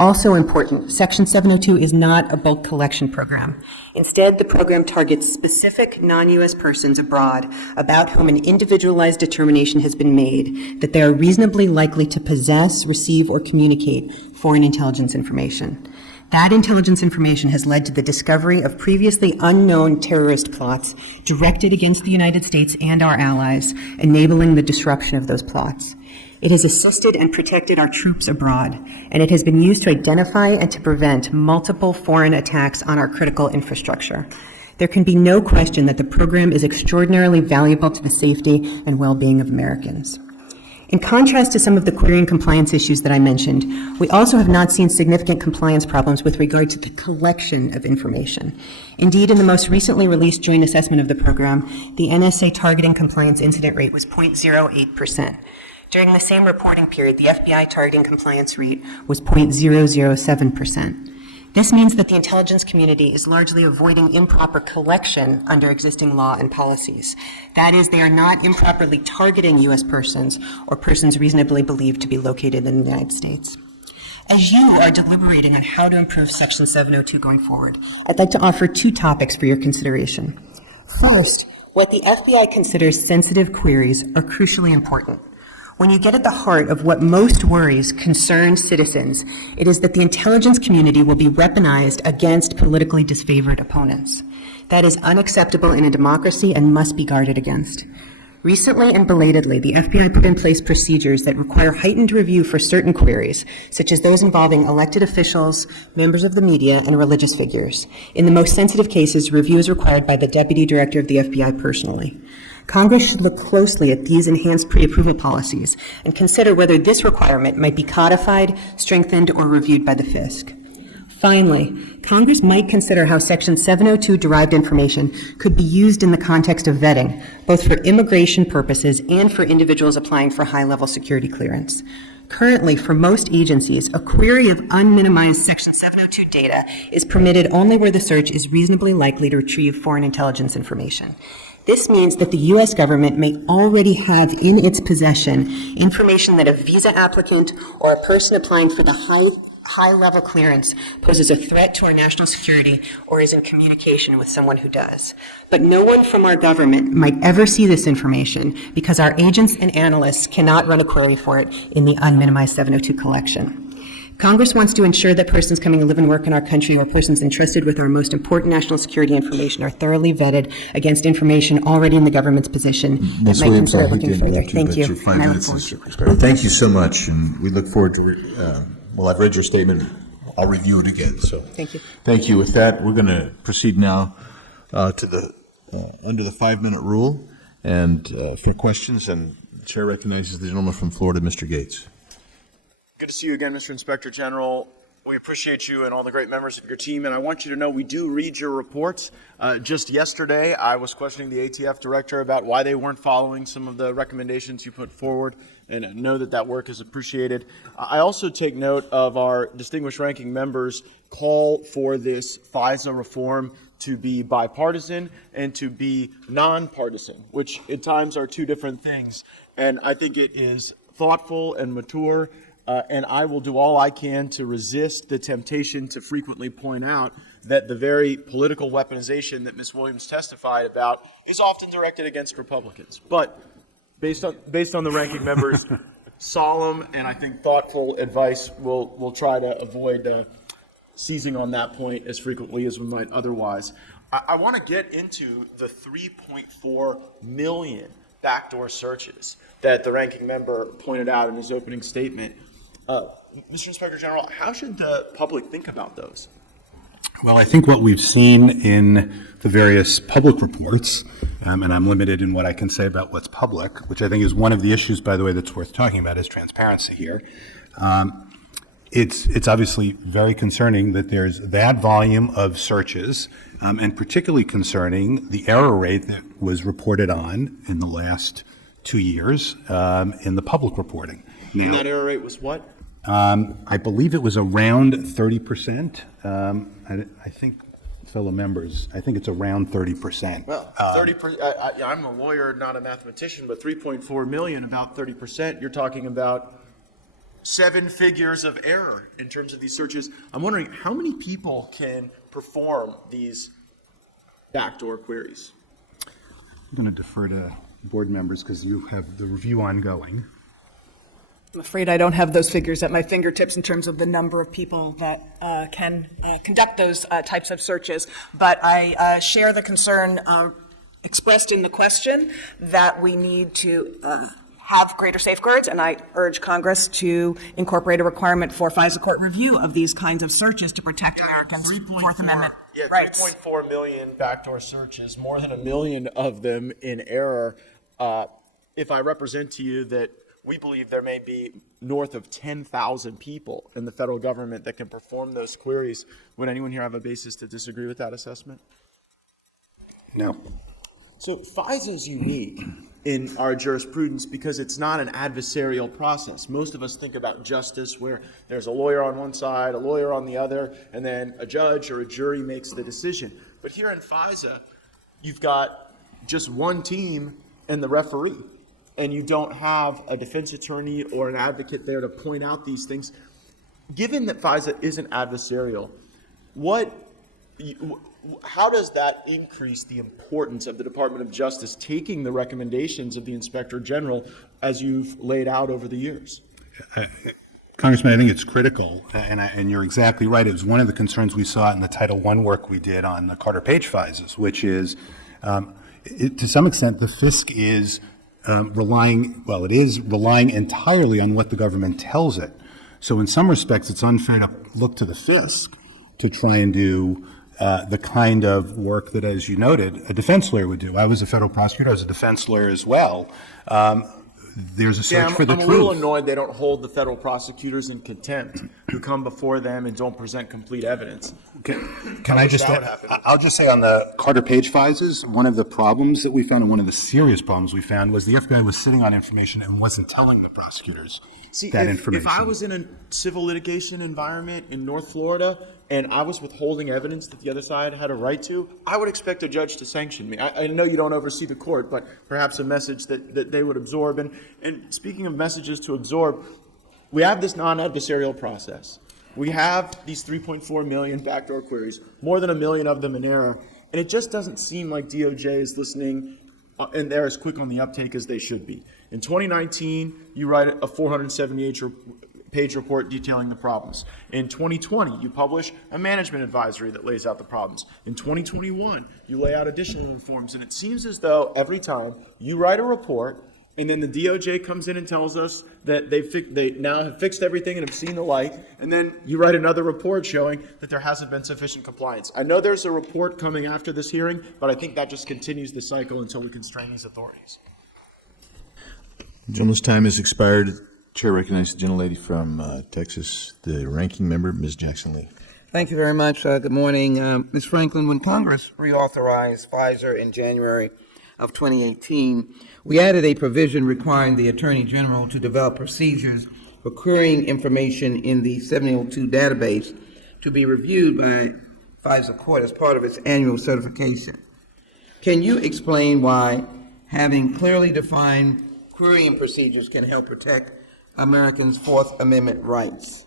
Also important, Section 702 is not a bulk collection program. Instead, the program targets specific non-U.S. persons abroad about whom an individualized determination has been made that they are reasonably likely to possess, receive, or communicate foreign intelligence information. That intelligence information has led to the discovery of previously unknown terrorist plots directed against the United States and our allies, enabling the disruption of those plots. It has assisted and protected our troops abroad, and it has been used to identify and to prevent multiple foreign attacks on our critical infrastructure. There can be no question that the program is extraordinarily valuable to the safety and well-being of Americans. In contrast to some of the query and compliance issues that I mentioned, we also have not seen significant compliance problems with regard to the collection of information. Indeed, in the most recently released joint assessment of the program, the NSA targeting compliance incident rate was 0.08%. During the same reporting period, the FBI targeting compliance rate was 0.007%. This means that the intelligence community is largely avoiding improper collection under existing law and policies. That is, they are not improperly targeting U.S. persons or persons reasonably believed to be located in the United States. As you are deliberating on how to improve Section 702 going forward, I'd like to offer two topics for your consideration. First, what the FBI considers sensitive queries are crucially important. When you get at the heart of what most worries concerned citizens, it is that the intelligence community will be weaponized against politically disfavored opponents. That is unacceptable in a democracy and must be guarded against. Recently and belatedly, the FBI put in place procedures that require heightened review for certain queries, such as those involving elected officials, members of the media, and religious figures. In the most sensitive cases, review is required by the Deputy Director of the FBI personally. Congress should look closely at these enhanced pre-approval policies and consider whether this requirement might be codified, strengthened, or reviewed by the FISC. Finally, Congress might consider how Section 702 derived information could be used in the context of vetting, both for immigration purposes and for individuals applying for high-level security clearance. Currently, for most agencies, a query of unminimized Section 702 data is permitted only where the search is reasonably likely to retrieve foreign intelligence information. This means that the U.S. government may already have in its possession information that a visa applicant or a person applying for the high-level clearance poses a threat to our national security or is in communication with someone who does. But no one from our government might ever see this information because our agents and analysts cannot run a query for it in the unminimized 702 collection. Congress wants to ensure that persons coming to live and work in our country or persons entrusted with our most important national security information are thoroughly vetted against information already in the government's possession that might consider looking further. Thank you. And I look forward to your questions. Thank you so much, and we look forward to, well, I've read your statement. I'll review it again, so. Thank you. Thank you. With that, we're going to proceed now to the, under the 5-minute rule, and for questions, and the Chair recognizes the gentleman from Florida, Mr. Gates. Good to see you again, Mr. Inspector General. We appreciate you and all the great members of your team, and I want you to know we do read your reports. Just yesterday, I was questioning the ATF director about why they weren't following some of the recommendations you put forward, and I know that that work is appreciated. I also take note of our distinguished ranking members' call for this FISA reform to be bipartisan and to be nonpartisan, which at times are two different things. And I think it is thoughtful and mature. And I will do all I can to resist the temptation to frequently point out that the very political weaponization that Ms. Williams testified about is often directed against Republicans. But based on the ranking member's solemn and I think thoughtful advice, we'll try to avoid seizing on that point as frequently as we might otherwise. I want to get into the 3.4 million backdoor searches that the ranking member pointed out in his opening statement. Mr. Inspector General, how should the public think about those? Well, I think what we've seen in the various public reports, and I'm limited in what I can say about what's public, which I think is one of the issues, by the way, that's worth talking about, is transparency here. It's obviously very concerning that there's that volume of searches, and particularly concerning the error rate that was reported on in the last 2 years in the public reporting. Now, and that error rate was what? I believe it was around 30%. I think, fellow members, I think it's around 30%. Well, 30%. I'm a lawyer, not a mathematician, but 3.4 million, about 30%. You're talking about seven figures of error in terms of these searches. I'm wondering how many people can perform these backdoor queries? I'm going to defer to board members because you have the review ongoing. I'm afraid I don't have those figures at my fingertips in terms of the number of people that can conduct those types of searches, but I share the concern expressed in the question that we need to have greater safeguards, and I urge Congress to incorporate a requirement for FISA court review of these kinds of searches to protect Americans' Fourth Amendment rights. 3.4 million backdoor searches, more than 1 million of them in error. If I represent to you that we believe there may be north of 10,000 people in the federal government that can perform those queries, would anyone here have a basis to disagree with that assessment? No. So FISA is unique in our jurisprudence because it's not an adversarial process. Most of us think about justice where there's a lawyer on one side, a lawyer on the other, and then a judge or a jury makes the decision. But here in FISA, you've got just one team and the referee, and you don't have a defense attorney or an advocate there to point out these things. Given that FISA isn't adversarial, how does that increase the importance of the Department of Justice taking the recommendations of the Inspector General as you've laid out over the years? Congressman, I think it's critical, and you're exactly right. It was one of the concerns we saw in the Title I work we did on the Carter Page FISAs, which is, to some extent, the FISC is relying entirely on what the government tells it. So in some respects, it's unfair to look to the FISC to try and do the kind of work that, as you noted, a defense lawyer would do. I was a federal prosecutor. I was a defense lawyer as well. There's a search for the truth. I'm a little annoyed they don't hold the federal prosecutors in contempt who come before them and don't present complete evidence. Can I just I'll just say on the Carter Page FISAs, one of the problems that we found, and one of the serious problems we found, was the FBI was sitting on information and wasn't telling the prosecutors that information. If I was in a civil litigation environment in North Florida and I was withholding evidence that the other side had a right to, I would expect a judge to sanction me. I know you don't oversee the court, but perhaps a message that they would absorb. And speaking of messages to absorb, we have this non-adversarial process. We have these 3.4 million backdoor queries, more than 1 million of them in error, and it just doesn't seem like DOJ is listening and they're as quick on the uptake as they should be. In 2019, you write a 478-page report detailing the problems. In 2020, you publish a management advisory that lays out the problems. In 2021, you lay out additional reforms, and it seems as though every time you write a report and then the DOJ comes in and tells us that they now have fixed everything and have seen the light, and then you write another report showing that there hasn't been sufficient compliance. I know there's a report coming after this hearing, but I think that just continues the cycle until we constrain these authorities. The gentleman's time has expired. Chair recognizes the gentlelady from Texas, the ranking member, Ms. Jackson Lee. Thank you very much. Good morning. Ms. Franklin, when Congress reauthorized FISA in January of 2018, we added a provision requiring the Attorney General to develop procedures for querying information in the 702 database to be reviewed by FISA court as part of its annual certification. Can you explain why having clearly defined querying procedures can help protect Americans' Fourth Amendment rights?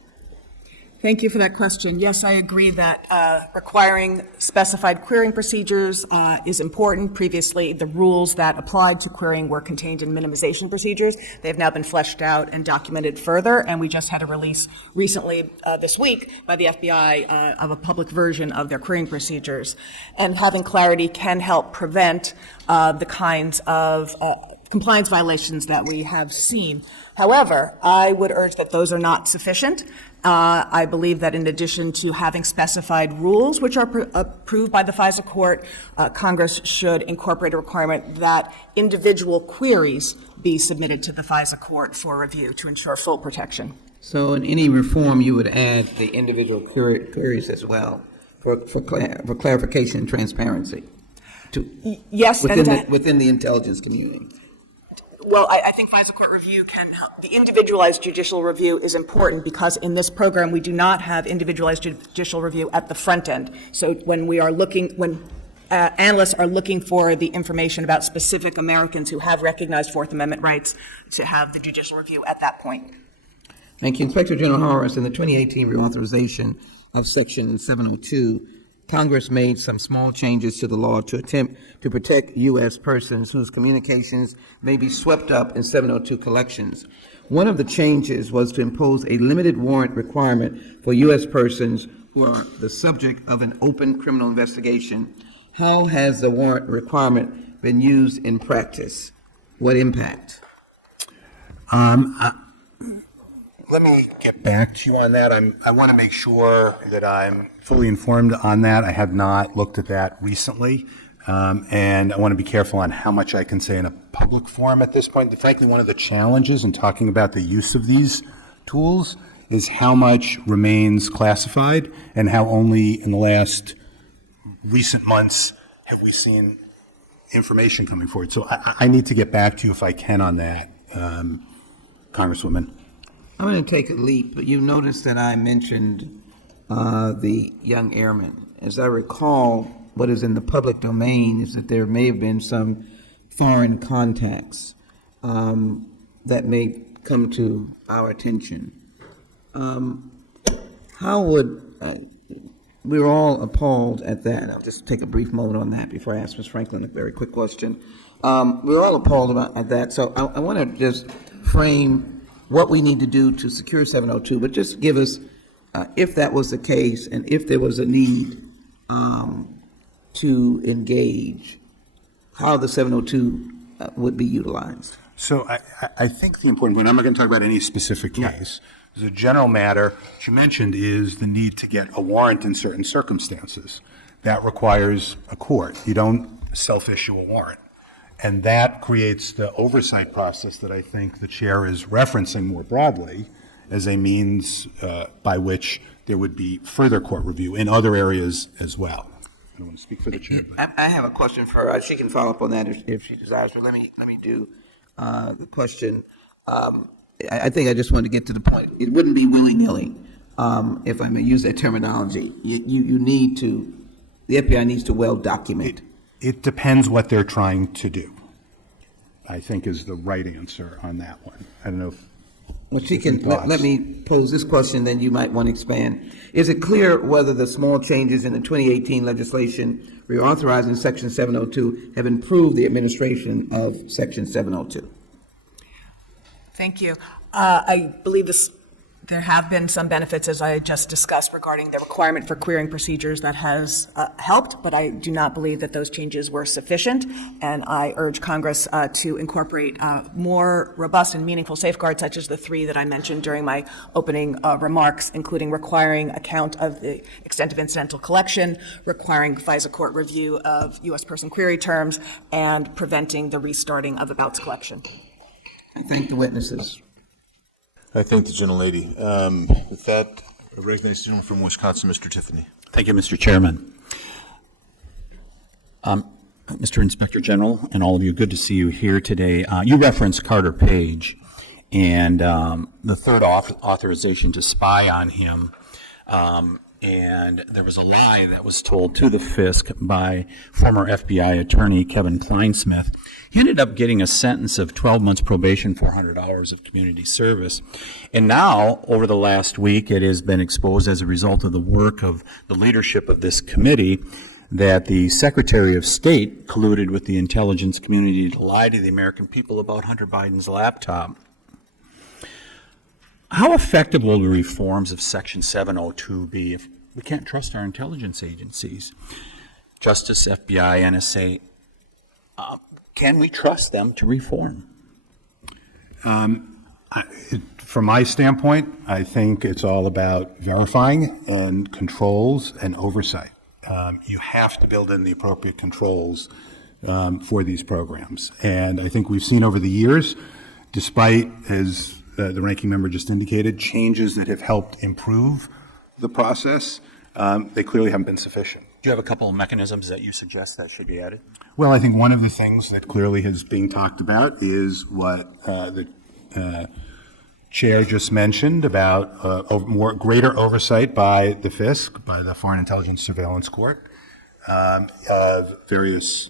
Thank you for that question. Yes, I agree that requiring specified querying procedures is important. Previously, the rules that applied to querying were contained in minimization procedures. They have now been fleshed out and documented further, and we just had a release recently this week by the FBI of a public version of their querying procedures. And having clarity can help prevent the kinds of compliance violations that we have seen. However, I would urge that those are not sufficient. I believe that in addition to having specified rules, which are approved by the FISA court, Congress should incorporate a requirement that individual queries be submitted to the FISA court for review to ensure full protection. So in any reform, you would add the individual queries as well for clarification and transparency Yes, within the intelligence community. Well, I think FISA court review can help. The individualized judicial review is important because in this program, we do not have individualized judicial review at the front end. So when we are analysts are looking for the information about specific Americans who have recognized Fourth Amendment rights, to have the judicial review at that point. Thank you. Inspector General Horace, in the 2018 reauthorization of Section 702, Congress made some small changes to the law to attempt to protect U.S. persons whose communications may be swept up in 702 collections. One of the changes was to impose a limited warrant requirement for U.S. persons who are the subject of an open criminal investigation. How has the warrant requirement been used in practice? What impact? Let me get back to you on that. I want to make sure that I'm fully informed on that. I have not looked at that recently, and I want to be careful on how much I can say in a public forum at this point. Frankly, one of the challenges in talking about the use of these tools is how much remains classified and how only in the last recent months have we seen information coming forward. So I need to get back to you if I can on that, Congresswoman. I'm going to take a leap, but you noticed that I mentioned the young airmen. As I recall, what is in the public domain is that there may have been some foreign contacts that may come to our attention. How would, we were all appalled at that. I'll just take a brief moment on that before I ask Ms. Franklin a very quick question. We were all appalled at that, so I want to just frame what we need to do to secure 702, but just give us, if that was the case and if there was a need to engage, how the 702 would be utilized. So I think the important point, I'm not going to talk about any specific case. As a general matter, what you mentioned is the need to get a warrant in certain circumstances. That requires a court. You don't self-issue a warrant. And that creates the oversight process that I think the chair is referencing more broadly as a means by which there would be further court review in other areas as well. I don't want to speak for the chair. But I have a question for her. She can follow up on that if she desires, but let me do the question. I think I just want to get to the point. It wouldn't be willy-nilly, if I may use that terminology. You need to, the FBI needs to well document. it depends what they're trying to do, I think is the right answer on that one. I don't know if. Well, she can, let me pose this question, then you might want to expand. Is it clear whether the small changes in the 2018 legislation reauthorizing Section 702 have improved the administration of Section 702? Thank you. I believe there have been some benefits, as I just discussed, regarding the requirement for querying procedures that has helped, but I do not believe that those changes were sufficient, and I urge Congress to incorporate more robust and meaningful safeguards, such as the three that I mentioned during my opening remarks, including requiring account of the extent of incidental collection, requiring FISA court review of U.S. person query terms, and preventing the restarting of abouts collection. I thank the witnesses. I thank the gentlelady. With that, I recognize the gentleman from Wisconsin, Mr. Tiffany. Thank you, Mr. Chairman. Mr. Inspector General, and all of you, good to see you here today. You referenced Carter Page and the third authorization to spy on him. And there was a lie that was told to the FISC by former FBI attorney Kevin Kleinsmith. He ended up getting a sentence of 12 months probation, 400 hours of community service. And now, over the last week, it has been exposed as a result of the work of the leadership of this committee that the Secretary of State colluded with the intelligence community to lie to the American people about Hunter Biden's laptop. How effective will the reforms of Section 702 be if we can't trust our intelligence agencies? Justice, FBI, NSA, can we trust them to reform? From my standpoint, I think it's all about verifying and controls and oversight. You have to build in the appropriate controls for these programs. And I think we've seen over the years, despite, as the ranking member just indicated, changes that have helped improve the process, they clearly haven't been sufficient. Do you have a couple of mechanisms that you suggest that should be added? Well, I think one of the things that clearly is being talked about is what the chair just mentioned about greater oversight by the FISC, by the Foreign Intelligence Surveillance Court, of various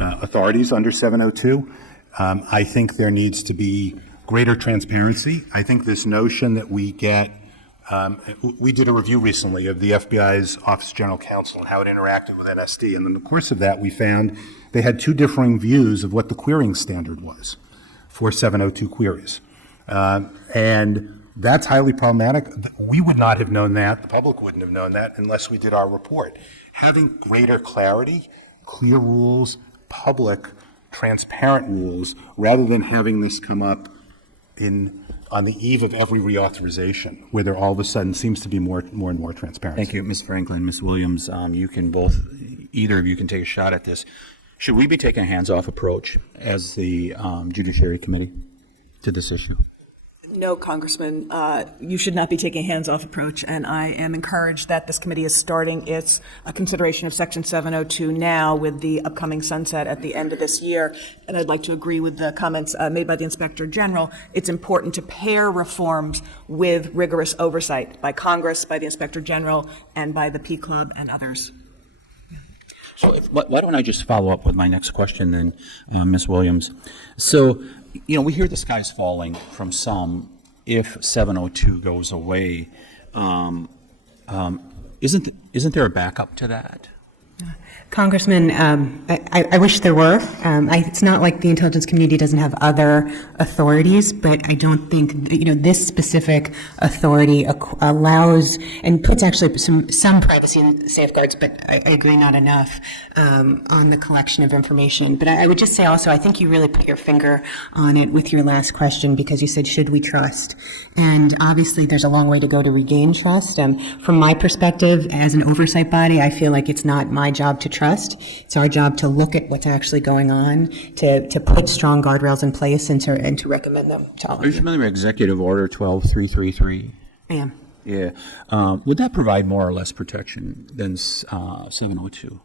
authorities under 702. I think there needs to be greater transparency. I think this notion that we get, we did a review recently of the FBI's Office of General Counsel and how it interacted with NSD, and in the course of that, we found they had two differing views of what the querying standard was for 702 queries. And that's highly problematic. We would not have known that, the public wouldn't have known that unless we did our report. Having greater clarity, clear rules, public, transparent rules, rather than having this come up on the eve of every reauthorization, where there all of a sudden seems to be more and more transparency. Thank you, Ms. Franklin, Ms. Williams. You can both, either of you can take a shot at this. Should we be taking a hands-off approach as the Judiciary Committee to this issue? No, Congressman, you should not be taking a hands-off approach, and I am encouraged that this committee is starting its consideration of Section 702 now with the upcoming sunset at the end of this year. And I'd like to agree with the comments made by the Inspector General. It's important to pair reforms with rigorous oversight by Congress, by the Inspector General, and by the P Club and others. So why don't I just follow up with my next question then, Ms. Williams? So, we hear the sky's falling from some if 702 goes away. Isn't there a backup to that? Congressman, I wish there were. It's not like the intelligence community doesn't have other authorities, but I don't think, this specific authority allows and puts actually some privacy safeguards, but I agree not enough on the collection of information. But I would just say also, I think you really put your finger on it with your last question, because you said, should we trust? And obviously there's a long way to go to regain trust. From my perspective, as an oversight body, I feel like it's not my job to trust. It's our job to look at what's actually going on, to put strong guardrails in place, and to recommend them to all of you. Are you familiar with Executive Order 12333? I am. Yeah. Would that provide more or less protection than 702?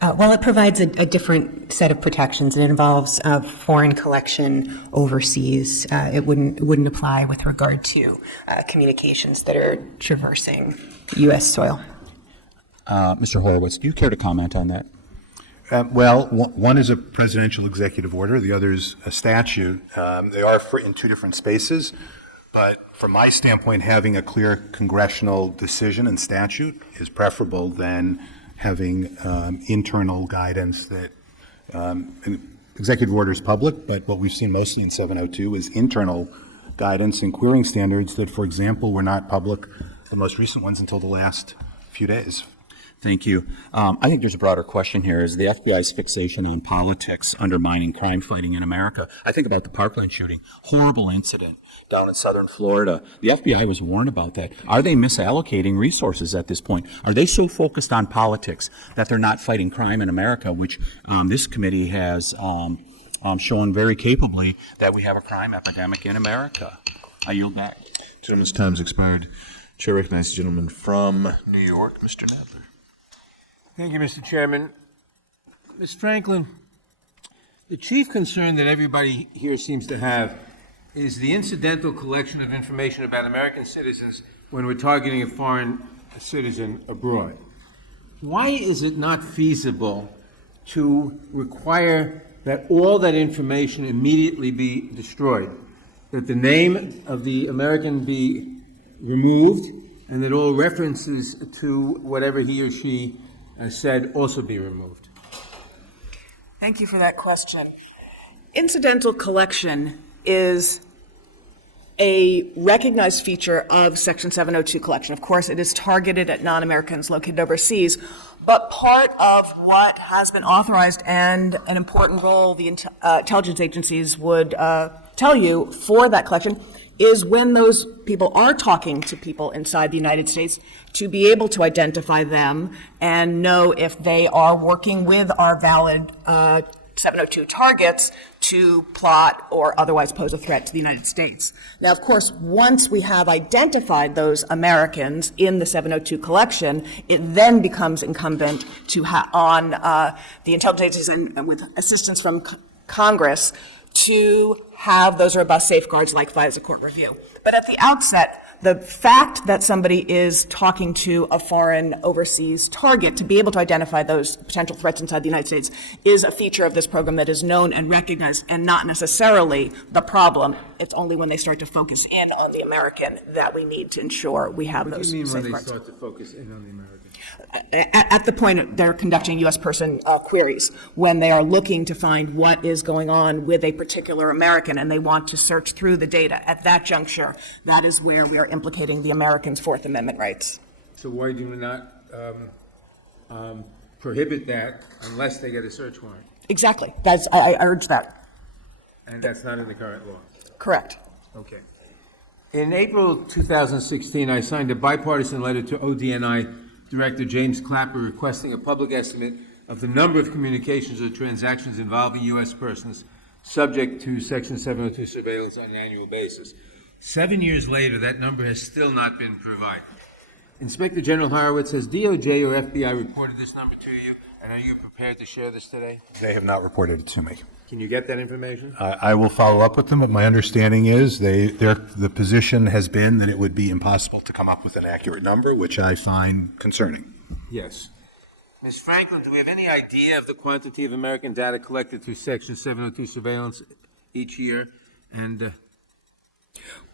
Well, it provides a different set of protections. It involves foreign collection overseas. It wouldn't apply with regard to communications that are traversing U.S. soil. Mr. Horowitz, do you care to comment on that? Well, one is a presidential executive order, the other is a statute. They are in two different spaces, but from my standpoint, having a clear congressional decision and statute is preferable than having internal guidance that executive order is public, but what we've seen mostly in 702 is internal guidance and querying standards that, for example, were not public, the most recent ones, until the last few days. Thank you. I think there's a broader question here. Is the FBI's fixation on politics undermining crime fighting in America? I think about the Parkland shooting, horrible incident down in southern Florida. The FBI was warned about that. Are they misallocating resources at this point? Are they so focused on politics that they're not fighting crime in America, which this committee has shown very capably that we have a crime epidemic in America? I yield back. Gentleman's time's expired. Chair recognizes the gentleman from New York, Mr. Nadler. Thank you, Mr. Chairman. Ms. Franklin, the chief concern that everybody here seems to have is the incidental collection of information about American citizens when we're targeting a foreign citizen abroad. Why is it not feasible to require that all that information immediately be destroyed, that the name of the American be removed, and that all references to whatever he or she said also be removed? Thank you for that question. Incidental collection is a recognized feature of Section 702 collection. Of course, it is targeted at non-Americans located overseas, but part of what has been authorized and an important role the intelligence agencies would tell you for that collection is when those people are talking to people inside the United States, to be able to identify them and know if they are working with our valid 702 targets to plot or otherwise pose a threat to the United States. Now, of course, once we have identified those Americans in the 702 collection, it then becomes incumbent to on the intelligence agencies and with assistance from Congress to have those robust safeguards like FISA court review. But at the outset, the fact that somebody is talking to a foreign overseas target to be able to identify those potential threats inside the United States is a feature of this program that is known and recognized and not necessarily the problem. It's only when they start to focus in on the American that we need to ensure we have those safeguards. What do you mean when they start to focus in on the American? At the point they're conducting U.S. person queries, when they are looking to find what is going on with a particular American and they want to search through the data, at that juncture, that is where we are implicating the Americans' Fourth Amendment rights. So why do we not prohibit that unless they get a search warrant? Exactly. I urge that. And that's not in the current law? Correct. Okay. In April 2016, I signed a bipartisan letter to ODNI Director James Clapper requesting a public estimate of the number of communications or transactions involving U.S. persons subject to Section 702 surveillance on an annual basis. 7 years later, that number has still not been provided. Inspector General Horowitz, has DOJ or FBI reported this number to you, and are you prepared to share this today? They have not reported it to me. Can you get that information? I will follow up with them, but my understanding is the position has been that it would be impossible to come up with an accurate number, which I find concerning. Yes. Ms. Franklin, do we have any idea of the quantity of American data collected through Section 702 surveillance each year? And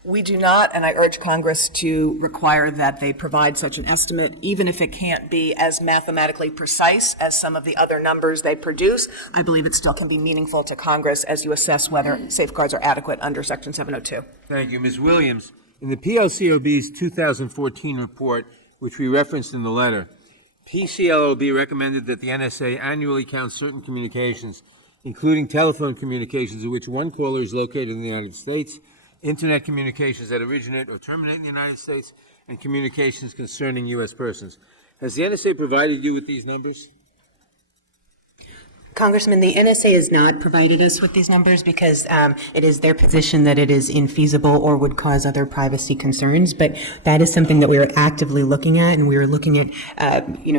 We do not, and I urge Congress to require that they provide such an estimate, even if it can't be as mathematically precise as some of the other numbers they produce. I believe it still can be meaningful to Congress as you assess whether safeguards are adequate under Section 702. thank you. Ms. Williams, in the PLCOB's 2014 report, which we referenced in the letter, PCLOB recommended that the NSA annually count certain communications, including telephone communications in which one caller is located in the United States, Internet communications that originate or terminate in the United States, and communications concerning U.S. persons. Has the NSA provided you with these numbers? Congressman, the NSA has not provided us with these numbers because it is their position that it is infeasible or would cause other privacy concerns. But that is something that we are actively looking at, and we are looking at,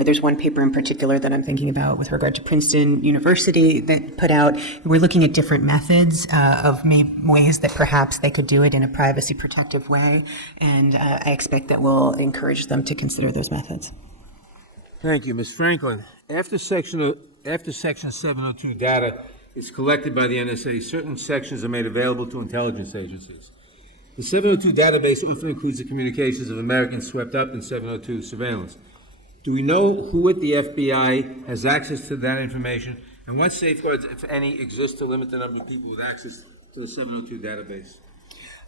there's one paper in particular that I'm thinking about with regard to Princeton University that put out, we're looking at different methods of ways that perhaps they could do it in a privacy protective way. And I expect that we'll encourage them to consider those methods. Thank you. Ms. Franklin, after Section 702 data is collected by the NSA, certain sections are made available to intelligence agencies. The 702 database often includes the communications of Americans swept up in 702 surveillance. Do we know who at the FBI has access to that information, and what safeguards, if any, exist to limit the number of people with access to the 702 database?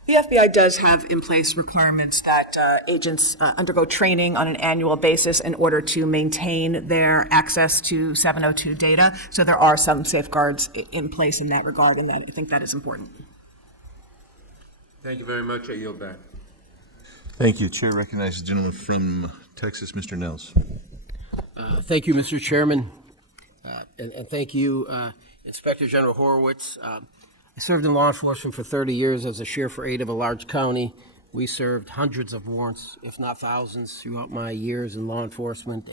The FBI does have in place requirements that agents undergo training on an annual basis in order to maintain their access to 702 data. So there are some safeguards in place in that regard, and I think that is important. Thank you very much. I yield back. Thank you. Chair recognizes the gentleman from Texas, Mr. Nels. Thank you, Mr. Chairman, and thank you, Inspector General Horowitz. I served in law enforcement for 30 years as a sheriff for 8 of a large county. We served hundreds of warrants, if not thousands, throughout my years in law enforcement.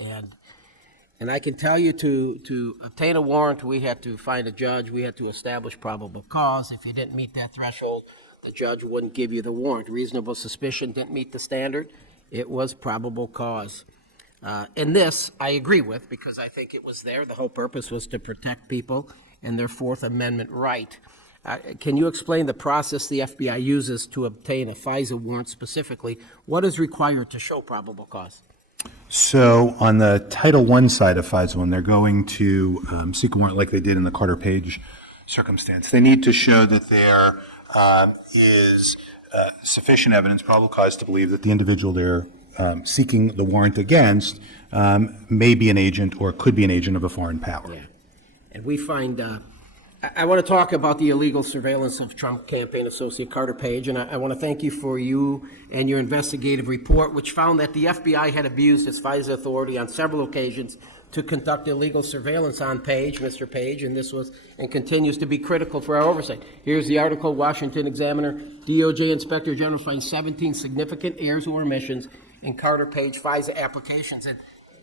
And I can tell you to obtain a warrant, we had to find a judge. We had to establish probable cause. If you didn't meet that threshold, the judge wouldn't give you the warrant. Reasonable suspicion didn't meet the standard. It was probable cause. And this I agree with because I think it was there. The whole purpose was to protect people and their Fourth Amendment right. Can you explain the process the FBI uses to obtain a FISA warrant specifically? What is required to show probable cause? So on the Title I side of FISA, when they're going to seek a warrant like they did in the Carter Page circumstance, they need to show that there is sufficient evidence, probable cause to believe that the individual they're seeking the warrant against may be an agent or could be an agent of a foreign power. Yeah. And we find I want to talk about the illegal surveillance of Trump campaign associate Carter Page, and I want to thank you for you and your investigative report, which found that the FBI had abused its FISA authority on several occasions to conduct illegal surveillance on Page, Mr. Page, and this was and continues to be critical for our oversight. Here's the article, Washington Examiner, DOJ Inspector General finds 17 significant errors or omissions in Carter Page FISA applications. And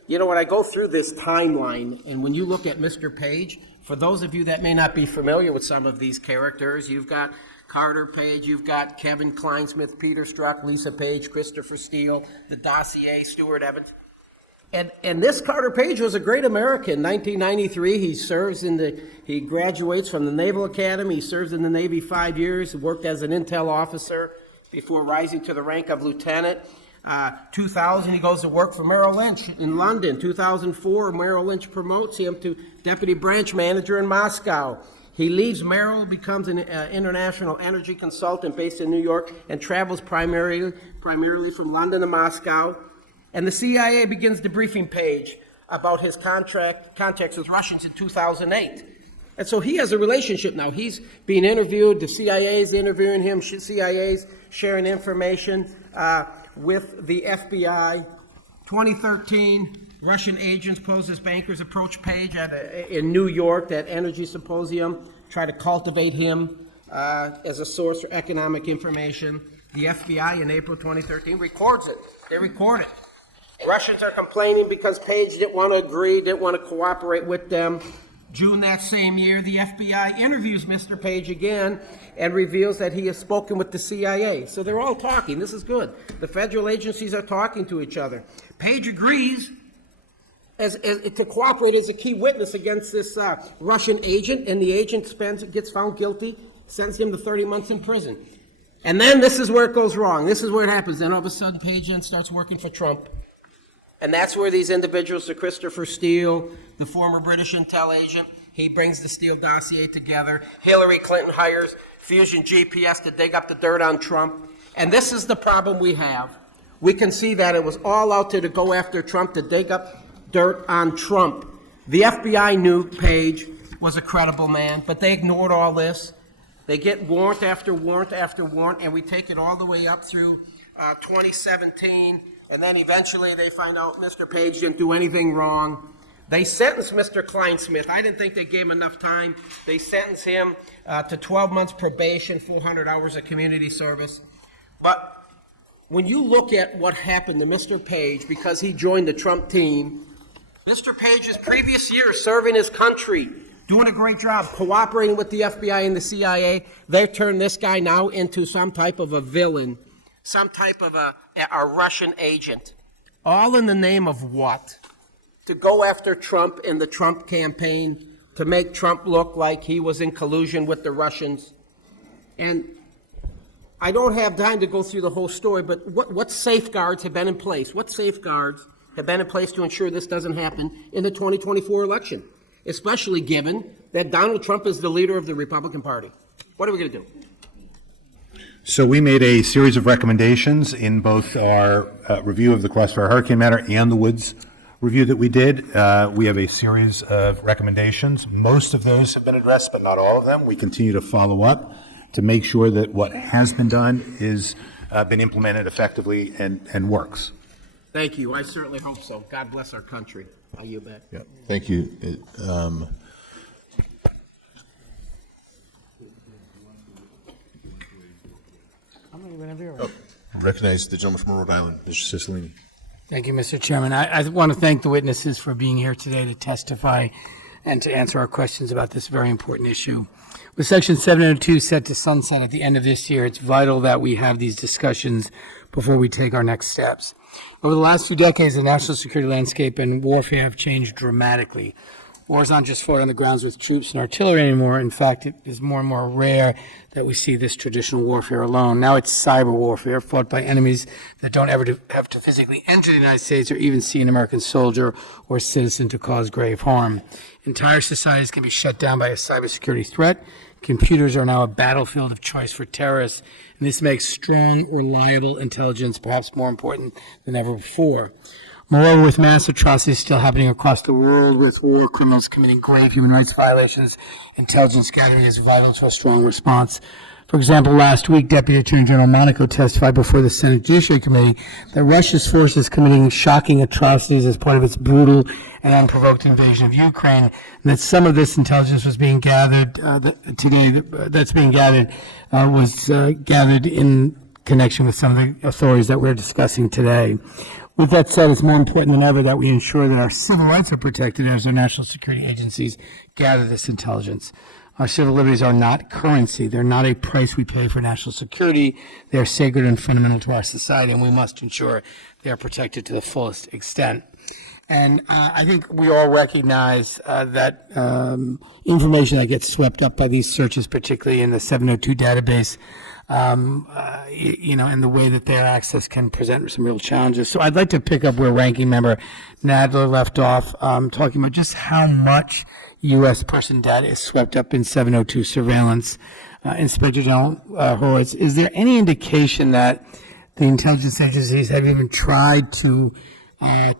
you know, when I go through this timeline, and when you look at Mr. Page, for those of you that may not be familiar with some of these characters, you've got Carter Page, you've got Kevin Kleinsmith, Peter Strzok, Lisa Page, Christopher Steele, the dossier, Stuart Evans. And this Carter Page was a great American. 1993, he graduates from the Naval Academy. He serves in the Navy 5 years, worked as an intel officer before rising to the rank of lieutenant. 2000, he goes to work for Merrill Lynch in London. 2004, Merrill Lynch promotes him to deputy branch manager in Moscow. He leaves Merrill, becomes an international energy consultant based in New York, and travels primarily from London to Moscow. And the CIA begins debriefing Page about his contacts with Russians in 2008. And so he has a relationship now. He's being interviewed, the CIA's interviewing him, CIA's sharing information with the FBI. 2013, Russian agents posed as bankers approach Page in New York at Energy Symposium, try to cultivate him as a source for economic information. The FBI in April 2013 records it. They record it. Russians are complaining because Page didn't want to agree, didn't want to cooperate with them. June that same year, the FBI interviews Mr. Page again and reveals that he has spoken with the CIA. So they're all talking. This is good. The federal agencies are talking to each other. Page agrees to cooperate as a key witness against this Russian agent, and the agent gets found guilty, sends him to 30 months in prison. And then this is where it goes wrong. This is where it happens. Then all of a sudden, Page then starts working for Trump. And that's where these individuals, the Christopher Steele, the former British intel agent, he brings the Steele dossier together. Hillary Clinton hires Fusion GPS to dig up the dirt on Trump. And this is the problem we have. We can see that it was all out there to go after Trump, to dig up dirt on Trump. The FBI knew Page was a credible man, but they ignored all this. They get warrant after warrant after warrant, and we take it all the way up through 2017. And then eventually they find out Mr. Page didn't do anything wrong. They sentenced Mr. Kleinsmith. I didn't think they gave him enough time. They sentenced him to 12 months probation, 400 hours of community service. But when you look at what happened to Mr. Page because he joined the Trump team, Mr. Page's previous years serving his country, doing a great job, cooperating with the FBI and the CIA, they turned this guy now into some type of a villain, some type of a Russian agent. All in the name of what? To go after Trump in the Trump campaign, to make Trump look like he was in collusion with the Russians. And I don't have time to go through the whole story, but what safeguards have been in place? What safeguards have been in place to ensure this doesn't happen in the 2024 election, especially given that Donald Trump is the leader of the Republican Party? What are we going to do? So we made a series of recommendations in both our review of the Crossfire Hurricane matter and the Woods review that we did. We have a series of recommendations. Most of those have been addressed, but not all of them. We continue to follow up to make sure that what has been done is been implemented effectively and works. Thank you. I certainly hope so. God bless our country. I yield back. Yeah, thank you. Recognize the gentleman from Rhode Island, Mr. Cicilline. Thank you, Mr. Chairman. I want to thank the witnesses for being here today to testify and to answer our questions about this very important issue. With Section 702 set to sunset at the end of this year, it's vital that we have these discussions before we take our next steps. Over the last few decades, the national security landscape and warfare have changed dramatically. Wars aren't just fought on the grounds with troops and artillery anymore. In fact, it is more and more rare that we see this traditional warfare alone. Now it's cyber warfare, fought by enemies that don't ever have to physically enter the United States or even see an American soldier or citizen to cause grave harm. Entire societies can be shut down by a cybersecurity threat. Computers are now a battlefield of choice for terrorists, and this makes strong, reliable intelligence perhaps more important than ever before. Moreover, with mass atrocities still happening across the world, with war criminals committing grave human rights violations, intelligence gathering is vital to a strong response. For example, last week, Deputy Attorney General Monaco testified before the Senate Judiciary Committee that Russia's forces committing shocking atrocities as part of its brutal and unprovoked invasion of Ukraine, and that some of this intelligence was being gathered gathered in connection with some of the authorities that we're discussing today. With that said, it's more important than ever that we ensure that our civil rights are protected as our national security agencies gather this intelligence. Our civil liberties are not currency. They're not a price we pay for national security. They're sacred and fundamental to our society, and we must ensure they are protected to the fullest extent. And I think we all recognize that information that gets swept up by these searches, particularly in the 702 database, and the way that their access can present some real challenges. So I'd like to pick up where Ranking Member Nadler left off, talking about just how much U.S. person data is swept up in 702 surveillance. Inspector General Horowitz, is there any indication that the intelligence agencies have even tried to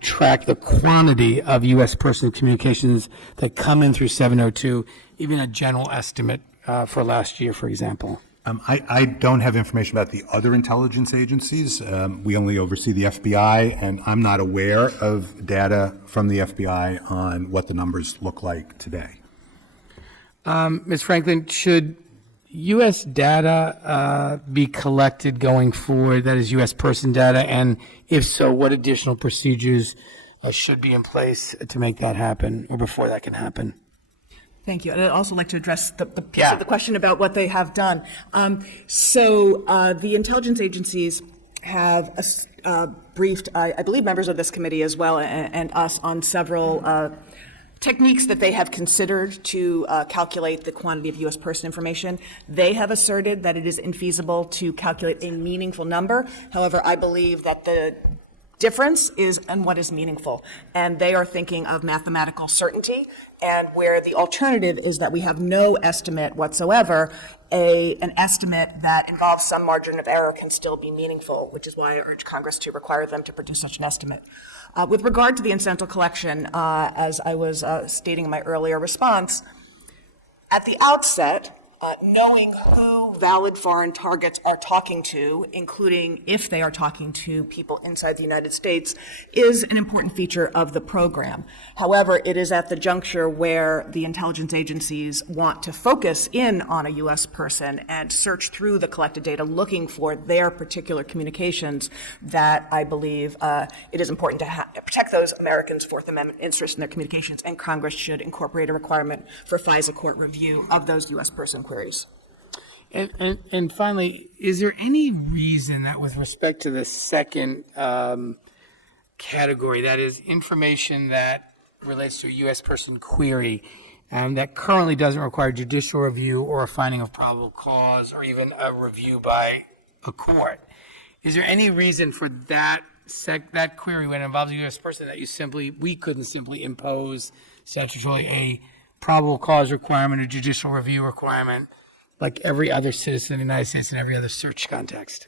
track the quantity of U.S. person communications that come in through 702, even a general estimate for last year, for example? I don't have information about the other intelligence agencies. We only oversee the FBI, and I'm not aware of data from the FBI on what the numbers look like today. Ms. Franklin, should U.S. data be collected going forward, that is U.S. person data, and if so, what additional procedures should be in place to make that happen or before that can happen? Thank you. And I'd also like to address the piece of the question about what they have done. The intelligence agencies have briefed, I believe, members of this committee as well and us on several techniques that they have considered to calculate the quantity of U.S. person information. They have asserted that it is infeasible to calculate a meaningful number. However, I believe that the difference is in what is meaningful. And they are thinking of mathematical certainty, and where the alternative is that we have no estimate whatsoever, an estimate that involves some margin of error can still be meaningful, which is why I urge Congress to require them to produce such an estimate. With regard to the incidental collection, as I was stating in my earlier response, at the outset, knowing who valid foreign targets are talking to, including if they are talking to people inside the United States, is an important feature of the program. However, it is at the juncture where the intelligence agencies want to focus in on a U.S. person and search through the collected data looking for their particular communications that I believe it is important to protect those Americans' Fourth Amendment interests in their communications, and Congress should incorporate a requirement for FISA court review of those U.S. person queries. And finally, is there any reason that with respect to the second category, that is information that relates to a U.S. person query, that currently doesn't require judicial review or a finding of probable cause or even a review by a court, is there any reason for that query when it involves a U.S. person that we couldn't simply impose statutorily a probable cause requirement, a judicial review requirement, like every other citizen in the United States in every other search context?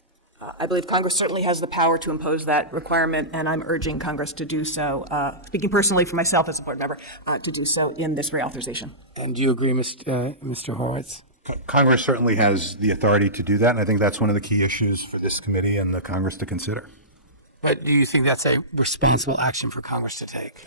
I believe Congress certainly has the power to impose that requirement, and I'm urging Congress to do so, speaking personally for myself as a board member, to do so in this reauthorization. And do you agree, Mr. Horowitz? Congress certainly has the authority to do that, and I think that's one of the key issues for this committee and the Congress to consider. But do you think that's a responsible action for Congress to take?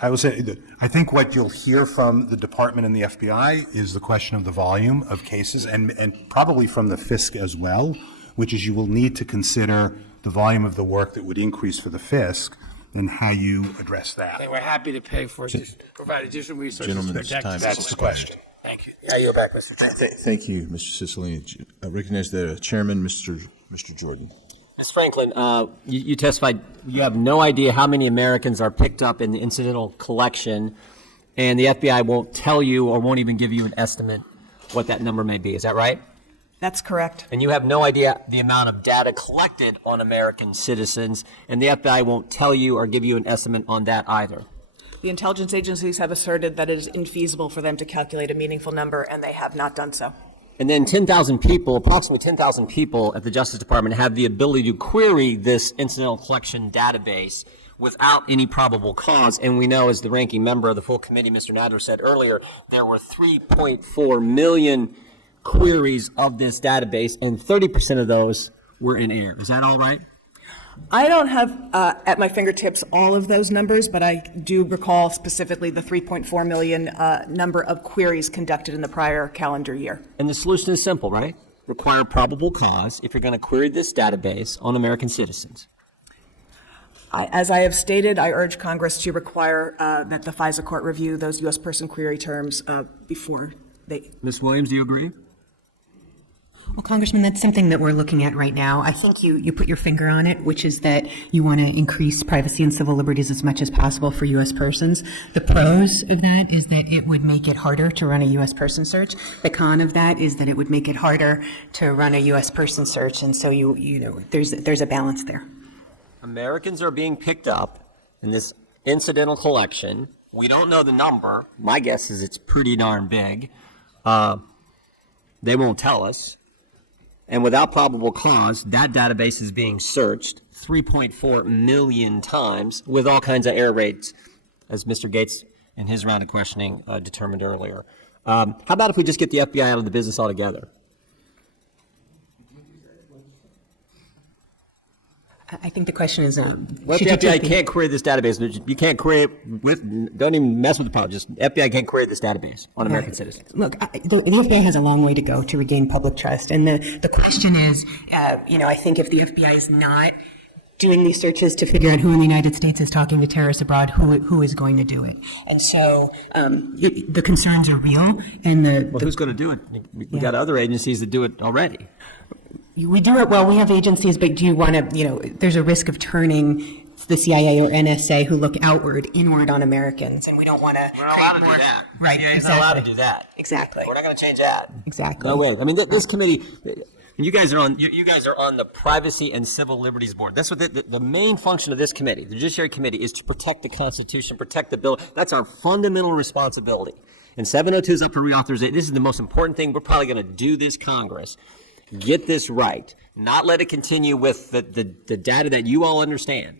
I will say that I think what you'll hear from the department and the FBI is the question of the volume of cases, and probably from the FISC as well, which is you will need to consider the volume of the work that would increase for the FISC and how you address that. Okay, we're happy to pay for provide additional resources to Gentlemen's protect time that's has the question. expired. Thank you. I yield back, Mr. Chairman. Thank you, Mr. Cicilline. I recognize the chairman, Mr. Jordan. Ms. Franklin, you testified you have no idea how many Americans are picked up in the incidental collection, and the FBI won't tell you or won't even give you an estimate what that number may be. Is that right? That's correct. And you have no idea the amount of data collected on American citizens, and the FBI won't tell you or give you an estimate on that either. The intelligence agencies have asserted that it is infeasible for them to calculate a meaningful number, and they have not done so. And then 10,000 people, approximately 10,000 people at the Justice Department have the ability to query this incidental collection database without any probable cause. And we know, as the ranking member of the full committee, Mr. Nadler, said earlier, there were 3.4 million queries of this database, and 30% of those were in error. Is that all right? I don't have at my fingertips all of those numbers, but I do recall specifically the 3.4 million number of queries conducted in the prior calendar year. And the solution is simple, right? Require probable cause if you're going to query this database on American citizens. As I have stated, I urge Congress to require that the FISA court review those U.S. person query terms before they. Ms. Williams, do you agree? Well, Congressman, that's something that we're looking at right now. I think you put your finger on it, which is that you want to increase privacy and civil liberties as much as possible for U.S. persons. The pros of that is that it would make it harder to run a U.S. person search. The con of that is that it would make it harder to run a U.S. person search, and so you know there's a balance there. Americans are being picked up in this incidental collection. We don't know the number. My guess is it's pretty darn big. They won't tell us. And without probable cause, that database is being searched 3.4 million times with all kinds of error rates, as Mr. Gates in his round of questioning determined earlier. How about if we just get the FBI out of the business altogether? I think the question is, Well, if the FBI can't query this database, you can't query it with, don't even mess with the problem, just FBI can't query this database on American citizens. Look, the FBI has a long way to go to regain public trust. And the question is, I think if the FBI is not doing these searches to figure out who in the United States is talking to terrorists abroad, who is going to do it? And so the concerns are real. And who's going to do it? We got other agencies that do it already. We do it well. We have agencies, but do you want to, there's a risk of turning the CIA or NSA who look outward, inward on Americans, and we don't want to. We're not allowed to do that. Right. CIA's not allowed to do that. Exactly. We're not going to change that. Exactly. No way. I mean, this committee, you guys are on. You guys are on the Privacy and Civil Liberties Board. That's what the main function of this committee, the Judiciary Committee, is to protect the Constitution, protect the bill. That's our fundamental responsibility. And 702 is up for reauthorization. This is the most important thing we're probably going to do this Congress. Get this right. Not let it continue with the data that you all understand.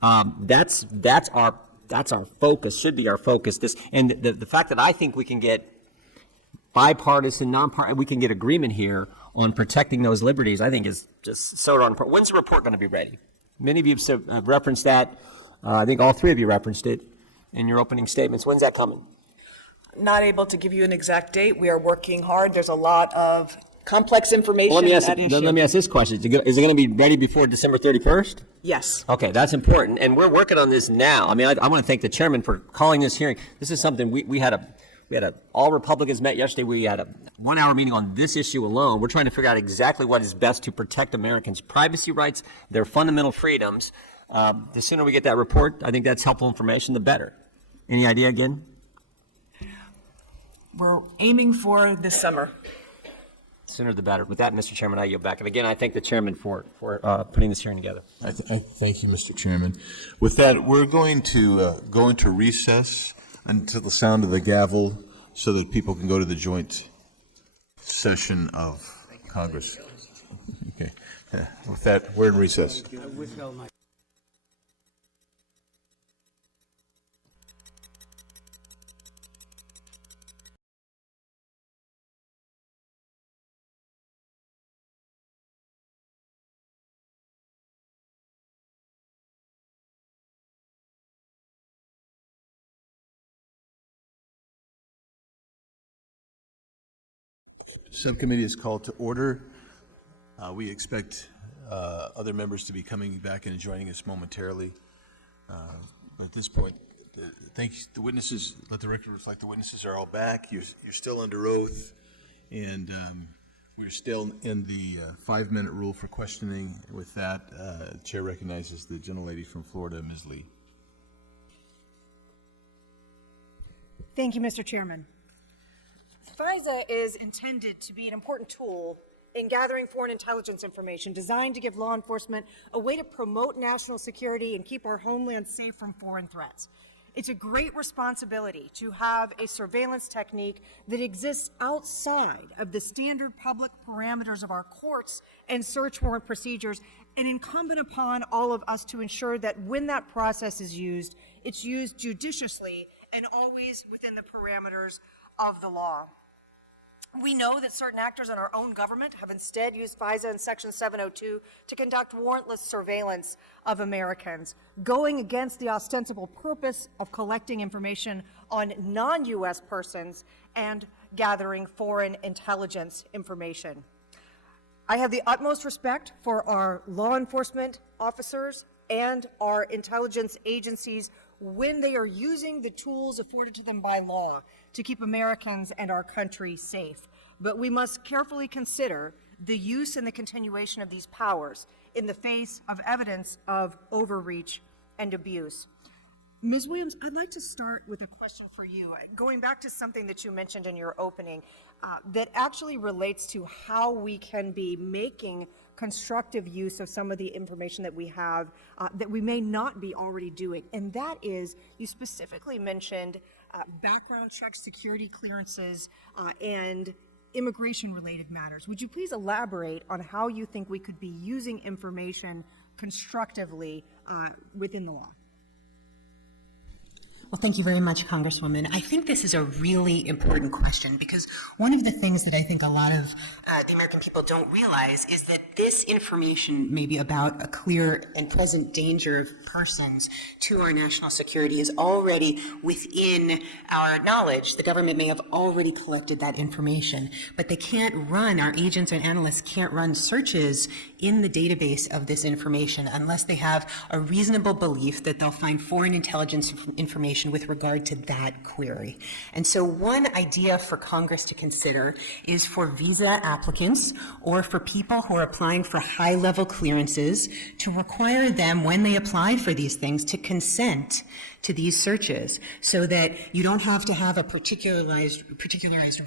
That's our focus. Should be our focus. The fact that I think we can get bipartisan, nonpartisan, we can get agreement here on protecting those liberties, I think is just so darn important. When's the report going to be ready? Many of you have referenced that. I think all three of you referenced it in your opening statements. When's that coming? Not able to give you an exact date. We are working hard. There's a lot of complex information. Well, let me ask this question. Is it going to be ready before December 31st? Yes. Okay, that's important. And we're working on this now. I mean, I want to thank the chairman for calling this hearing. This is something we had all Republicans met yesterday. We had a 1-hour meeting on this issue alone. We're trying to figure out exactly what is best to protect Americans' privacy rights, their fundamental freedoms. The sooner we get that report, I think that's helpful information, the better. Any idea again? We're aiming for this summer. Sooner the better. With that, Mr. Chairman, I yield back. And again, I thank the chairman for putting this hearing together. I thank you, Mr. Chairman. With that, we're going to go into recess until the sound of the gavel so that people can go to the joint session of Congress. Okay. With that, we're in recess. Subcommittee is called to order. We expect other members to be coming back and joining us momentarily. But at this point, thank the witnesses. Let the record reflect the witnesses are all back. You're still under oath, and we're still in the 5-minute rule for questioning. With that, the chair recognizes the gentlelady from Florida, Ms. Lee. Thank you, Mr. Chairman. FISA is intended to be an important tool in gathering foreign intelligence information designed to give law enforcement a way to promote national security and keep our homeland safe from foreign threats. It's a great responsibility to have a surveillance technique that exists outside of the standard public parameters of our courts and search warrant procedures, and incumbent upon all of us to ensure that when that process is used, it's used judiciously and always within the parameters of the law. We know that certain actors in our own government have instead used FISA and Section 702 to conduct warrantless surveillance of Americans, going against the ostensible purpose of collecting information on non-U.S. persons and gathering foreign intelligence information. I have the utmost respect for our law enforcement officers and our intelligence agencies when they are using the tools afforded to them by law to keep Americans and our country safe. But we must carefully consider the use and the continuation of these powers in the face of evidence of overreach and abuse. Ms. Williams, I'd like to start with a question for you, going back to something that you mentioned in your opening that actually relates to how we can be making constructive use of some of the information that we have that we may not be already doing. And that is, you specifically mentioned background checks, security clearances, and immigration-related matters. Would you please elaborate on how you think we could be using information constructively within the law? Well, thank you very much, Congresswoman. I think this is a really important question because one of the things that I think a lot of the American people don't realize is that this information may be about a clear and present danger of persons to our national security is already within our knowledge. The government may have already collected that information, but they can't run, our agents and analysts can't run searches in the database of this information unless they have a reasonable belief that they'll find foreign intelligence information with regard to that query. And so one idea for Congress to consider is for visa applicants or for people who are applying for high-level clearances to require them, when they apply for these things, to consent to these searches so that you don't have to have a particularized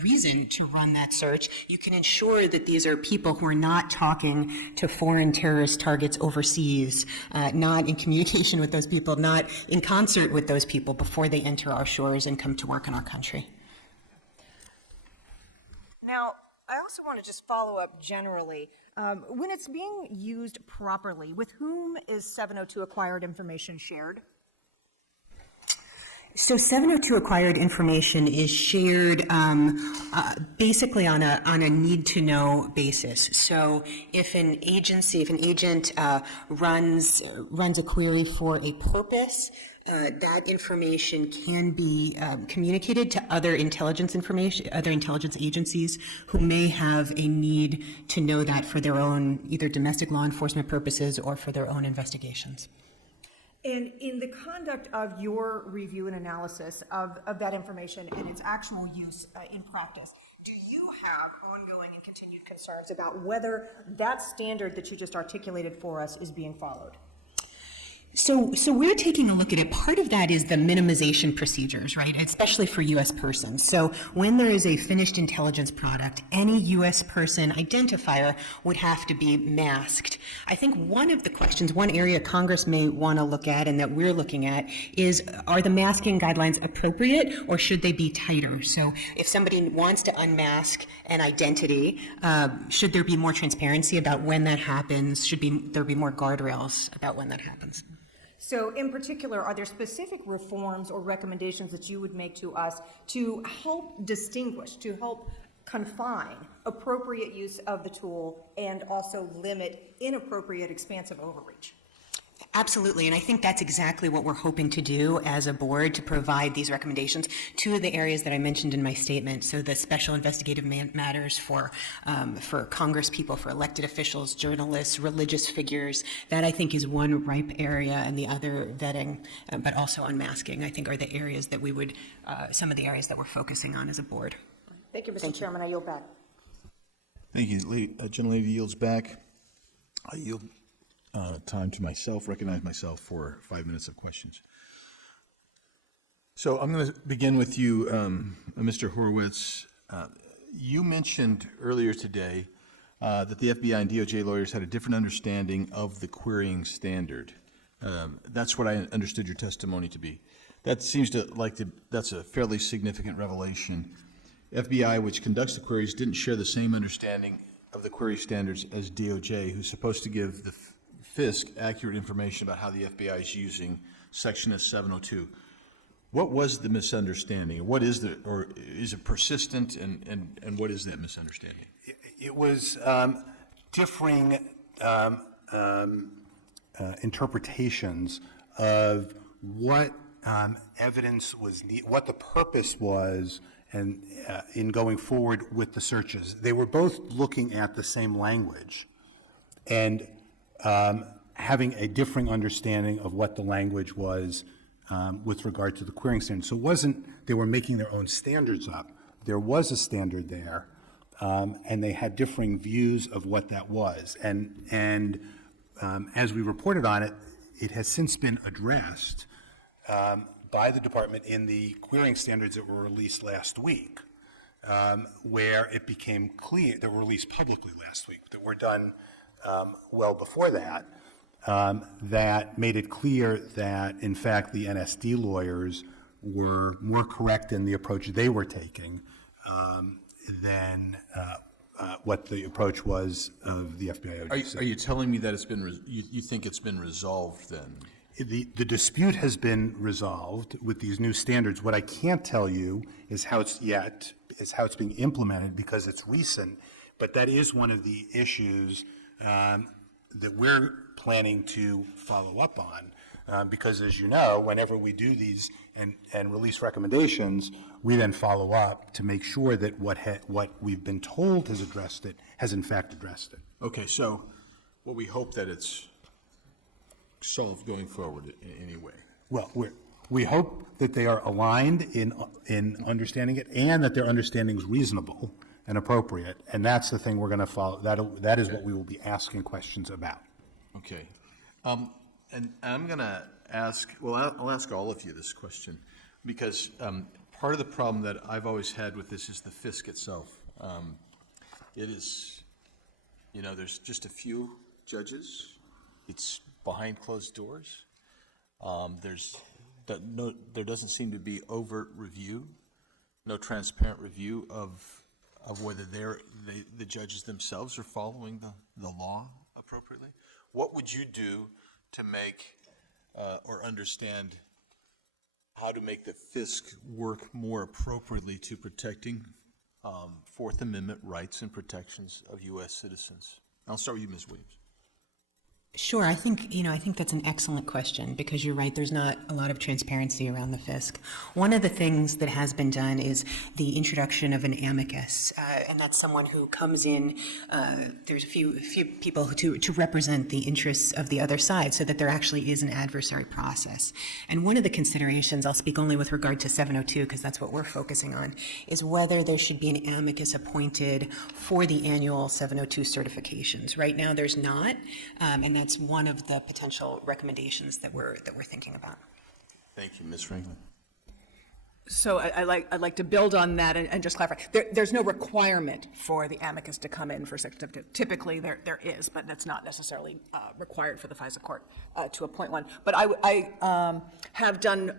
reason to run that search. You can ensure that these are people who are not talking to foreign terrorist targets overseas, not in communication with those people, not in concert with those people before they enter our shores and come to work in our country. Now, I also want to just follow up generally. When it's being used properly, with whom is 702 acquired information shared? So 702 acquired information is shared basically on a need-to-know basis. So if an agent runs a query for a purpose, that information can be communicated to other intelligence agencies who may have a need to know that for their own either domestic law enforcement purposes or for their own investigations. And in the conduct of your review and analysis of that information and its actual use in practice, do you have ongoing and continued concerns about whether that standard that you just articulated for us is being followed? So we're taking a look at it. Part of that is the minimization procedures, right? Especially for U.S. persons. So when there is a finished intelligence product, any U.S. person identifier would have to be masked. I think one of the questions, one area Congress may want to look at and that we're looking at is, are the masking guidelines appropriate or should they be tighter? So if somebody wants to unmask an identity, should there be more transparency about when that happens? Should there be more guardrails about when that happens? So in particular, are there specific reforms or recommendations that you would make to us to help distinguish, to help confine appropriate use of the tool and also limit inappropriate expansive overreach? Absolutely, and I think that's exactly what we're hoping to do as a board, to provide these recommendations. Two of the areas that I mentioned in my statement, so the special investigative matters for Congress people, for elected officials, journalists, religious figures, that I think is one ripe area, and the other vetting, but also unmasking, I think are the areas that we would, some of the areas that we're focusing on as a board. Thank you, Mr. Chairman. I yield back. Thank you. Gentlelady yields back. I yield time to myself, recognize myself for 5 minutes of questions. So I'm going to begin with you, Mr. Horowitz. You mentioned earlier today that the FBI and DOJ lawyers had a different understanding of the querying standard. That's what I understood your testimony to be. That seems to that's a fairly significant revelation. FBI, which conducts the queries, didn't share the same understanding of the query standards as DOJ, who's supposed to give the FISC accurate information about how the FBI is using Section 702. What was the misunderstanding? What is or is it persistent, and what is that misunderstanding? It was differing interpretations of what evidence was, what the purpose was, and in going forward with the searches. They were both looking at the same language, and having a differing understanding of what the language was with regard to the querying standard. So it wasn't they were making their own standards up. There was a standard there, and they had differing views of what that was. And as we reported on it, it has since been addressed by the department in the querying standards that were released last week, where it became clear, that were released publicly last week, that were done well before that, that made it clear that, in fact, the NSD lawyers were more correct in the approach they were taking than what the approach was of the FBI OGC. Are you telling me that it's been, you think it's been resolved then? The dispute has been resolved with these new standards. What I can't tell you is how it's being implemented because it's recent, but that is one of the issues that we're planning to follow up on, because as you know, whenever we do these and release recommendations, we then follow up to make sure that what we've been told has addressed it has in fact addressed it. Okay, so well, we hope that it's solved going forward in any way. Well, we hope that they are aligned in understanding it and that their understanding is reasonable and appropriate, and that's the thing we're going to follow. That is what we will be asking questions about. Okay. And I'm going to ask, well, I'll ask all of you this question, because part of the problem that I've always had with this is the FISC itself. It is, there's just a few judges. It's behind closed doors. There doesn't seem to be overt review, no transparent review of whether the judges themselves are following the law appropriately. What would you do to make or understand how to make the FISC work more appropriately to protecting Fourth Amendment rights and protections of U.S. citizens? I'll start with you, Ms. Williams. Sure. I think that's an excellent question because you're right. There's not a lot of transparency around the FISC. One of the things that has been done is the introduction of an amicus, and that's someone who comes in. There's a few people to represent the interests of the other side, so that there actually is an adversary process. And one of the considerations, I'll speak only with regard to 702 because that's what we're focusing on, is whether there should be an amicus appointed for the annual 702 certifications. Right now, there's not, and that's one of the potential recommendations that we're thinking about. Thank you, Ms. Franklin. So I'd like to build on that and just clarify. There's no requirement for the amicus to come in for Section 702. Typically, there is, but that's not necessarily required for the FISA court to appoint one. But I have done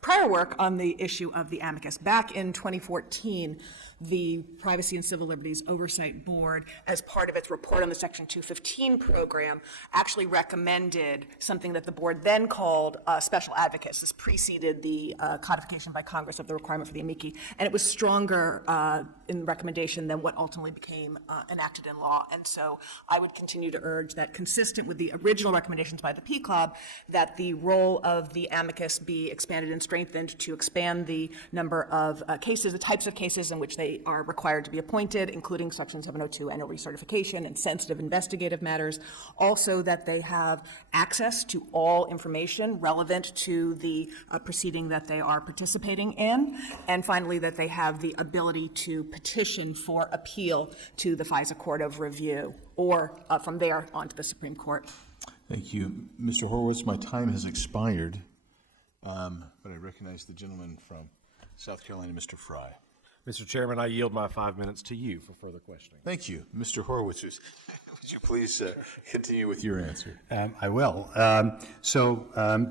prior work on the issue of the amicus. Back in 2014, the Privacy and Civil Liberties Oversight Board, as part of its report on the Section 215 program, actually recommended something that the board then called special advocates. This preceded the codification by Congress of the requirement for the amici, and it was stronger in recommendation than what ultimately became enacted in law. And so I would continue to urge that, consistent with the original recommendations by the PCLOB, that the role of the amicus be expanded and strengthened to expand the number of cases, the types of cases in which they are required to be appointed, including Section 702 annual recertification and sensitive investigative matters. Also, that they have access to all information relevant to the proceeding that they are participating in. And finally, that they have the ability to petition for appeal to the FISA Court of Review, or from there on to the Supreme Court. Thank you. Mr. Horowitz, my time has expired, but I recognize the gentleman from South Carolina, Mr. Fry. Mr. Chairman, I yield my 5 minutes to you for further questioning. Thank you. Mr. Horowitz, would you please continue with your answer? I will.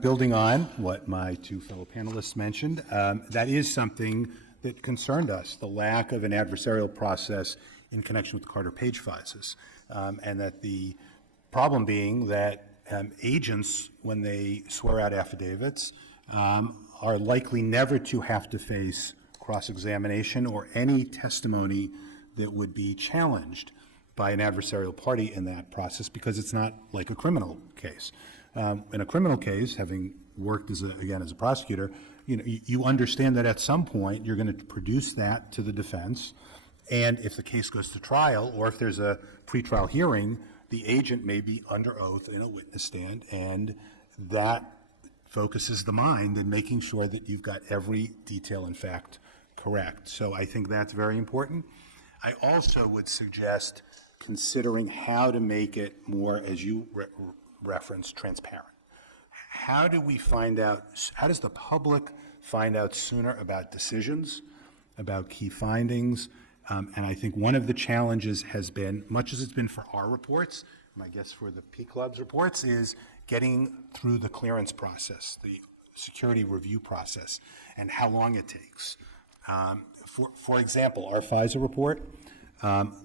Building on what my two fellow panelists mentioned, that is something that concerned us, the lack of an adversarial process in connection with the Carter Page FISAs, and that the problem being that agents, when they swear out affidavits, are likely never to have to face cross-examination or any testimony that would be challenged by an adversarial party in that process, because it's not like a criminal case. In a criminal case, having worked as a prosecutor, you understand that at some point you're going to produce that to the defense, and if the case goes to trial or if there's a pretrial hearing, the agent may be under oath in a witness stand, and that focuses the mind in making sure that you've got every detail and fact correct. So I think that's very important. I also would suggest considering how to make it more, as you referenced, transparent. How do we find out, how does the public find out sooner about decisions, about key findings? And I think one of the challenges has been, much as it's been for our reports, my guess for the P Club's reports, is getting through the clearance process, the security review process, and how long it takes. For example, our FISA report,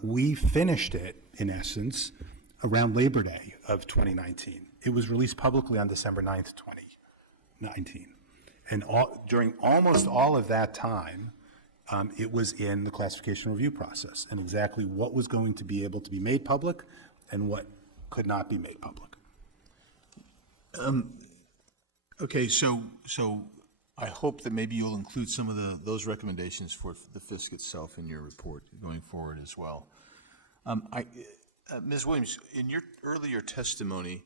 we finished it, in essence, around Labor Day of 2019. It was released publicly on December 9th, 2019. And during almost all of that time, it was in the classification review process, and exactly what was going to be able to be made public and what could not be made public. Okay, so I hope that maybe you'll include some of those recommendations for the FISC itself in your report going forward as well. Ms. Williams, in your earlier testimony,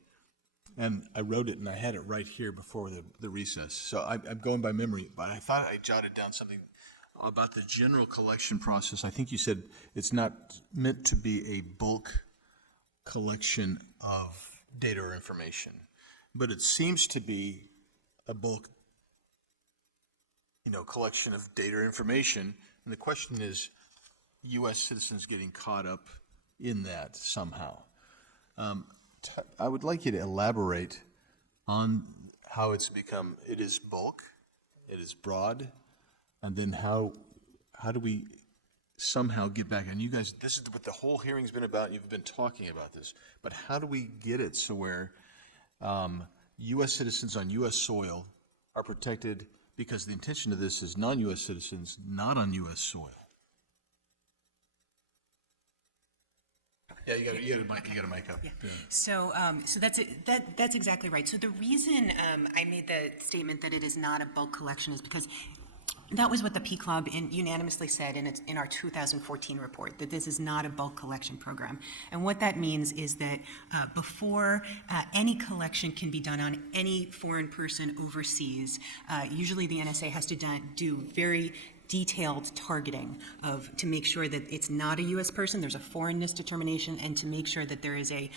and I wrote it and I had it right here before the recess, so I'm going by memory, but I thought I jotted down something about the general collection process. I think you said it's not meant to be a bulk collection of data or information, but it seems to be a bulk collection of data or information, and the question is U.S. citizens getting caught up in that somehow. I would like you to elaborate on how it is bulk, it is broad, and then how do we somehow get back, and you guys, this is what the whole hearing's been about, you've been talking about this, but how do we get it so where U.S. citizens on U.S. soil are protected, because the intention of this is non-U.S. citizens not on U.S. soil? Yeah, you got a mic up. Yeah. So that's exactly right. So the reason I made the statement that it is not a bulk collection is because that was what the P Club unanimously said in our 2014 report, that this is not a bulk collection program. And what that means is that before any collection can be done on any foreign person overseas, usually the NSA has to do very detailed targeting to make sure that it's not a U.S. person, there's a foreignness determination, and to make sure that there is a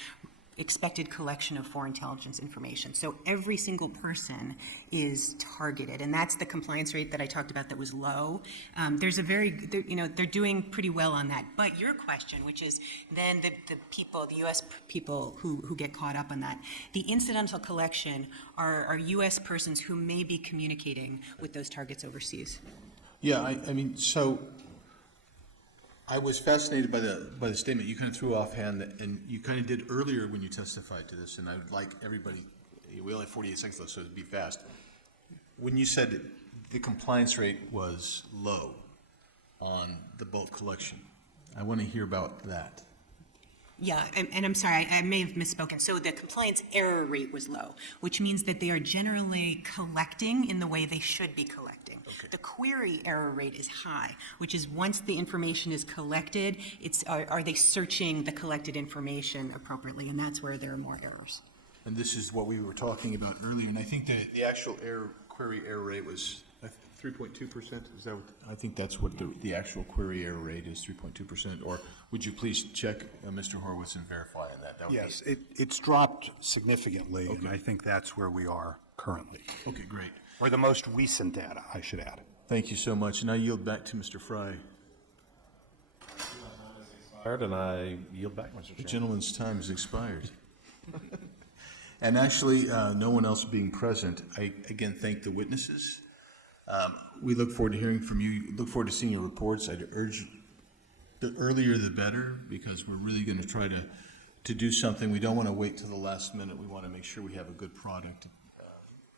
expected collection of foreign intelligence information. So every single person is targeted, and that's the compliance rate that I talked about that was low. They're doing pretty well on that. But your question, which is then the U.S. people who get caught up on that, the incidental collection are U.S. persons who may be communicating with those targets overseas. Yeah, I mean, so I was fascinated by the statement you kind of threw offhand, and you kind of did earlier when you testified to this, and I would like everybody, we only have 48 seconds left, so it'd be fast. When you said the compliance rate was low on the bulk collection, I want to hear about that. Yeah, and I'm sorry, I may have misspoken. So the compliance error rate was low, which means that they are generally collecting in the way they should be collecting. Okay. The query error rate is high, which is once the information is collected, are they searching the collected information appropriately, and that's where there are more errors. And this is what we were talking about earlier, and I think that the actual query error rate was 3.2%. Is that what, I think that's what the actual query error rate is, 3.2%. Or would you please check, Mr. Horowitz, and verify on that? Yes, it's dropped significantly, okay. And I think that's where we are currently. Okay, great. Or the most recent data, I should add. Thank you so much. And I yield back to Mr. Fry. And I yield back, Mr. Chairman. The gentleman's time has expired. And actually, no one else being present, I again thank the witnesses. We look forward to hearing from you, look forward to seeing your reports. I'd urge the earlier the better, because we're really going to try to do something. We don't want to wait till the last minute. We want to make sure we have a good product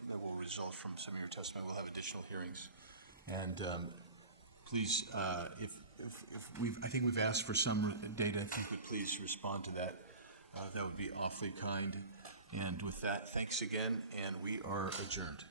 that will result from some of your testimony. We'll have additional hearings. And please, if I think we've asked for some data, if you could please respond to that. That would be awfully kind. And with that, thanks again, and we are adjourned.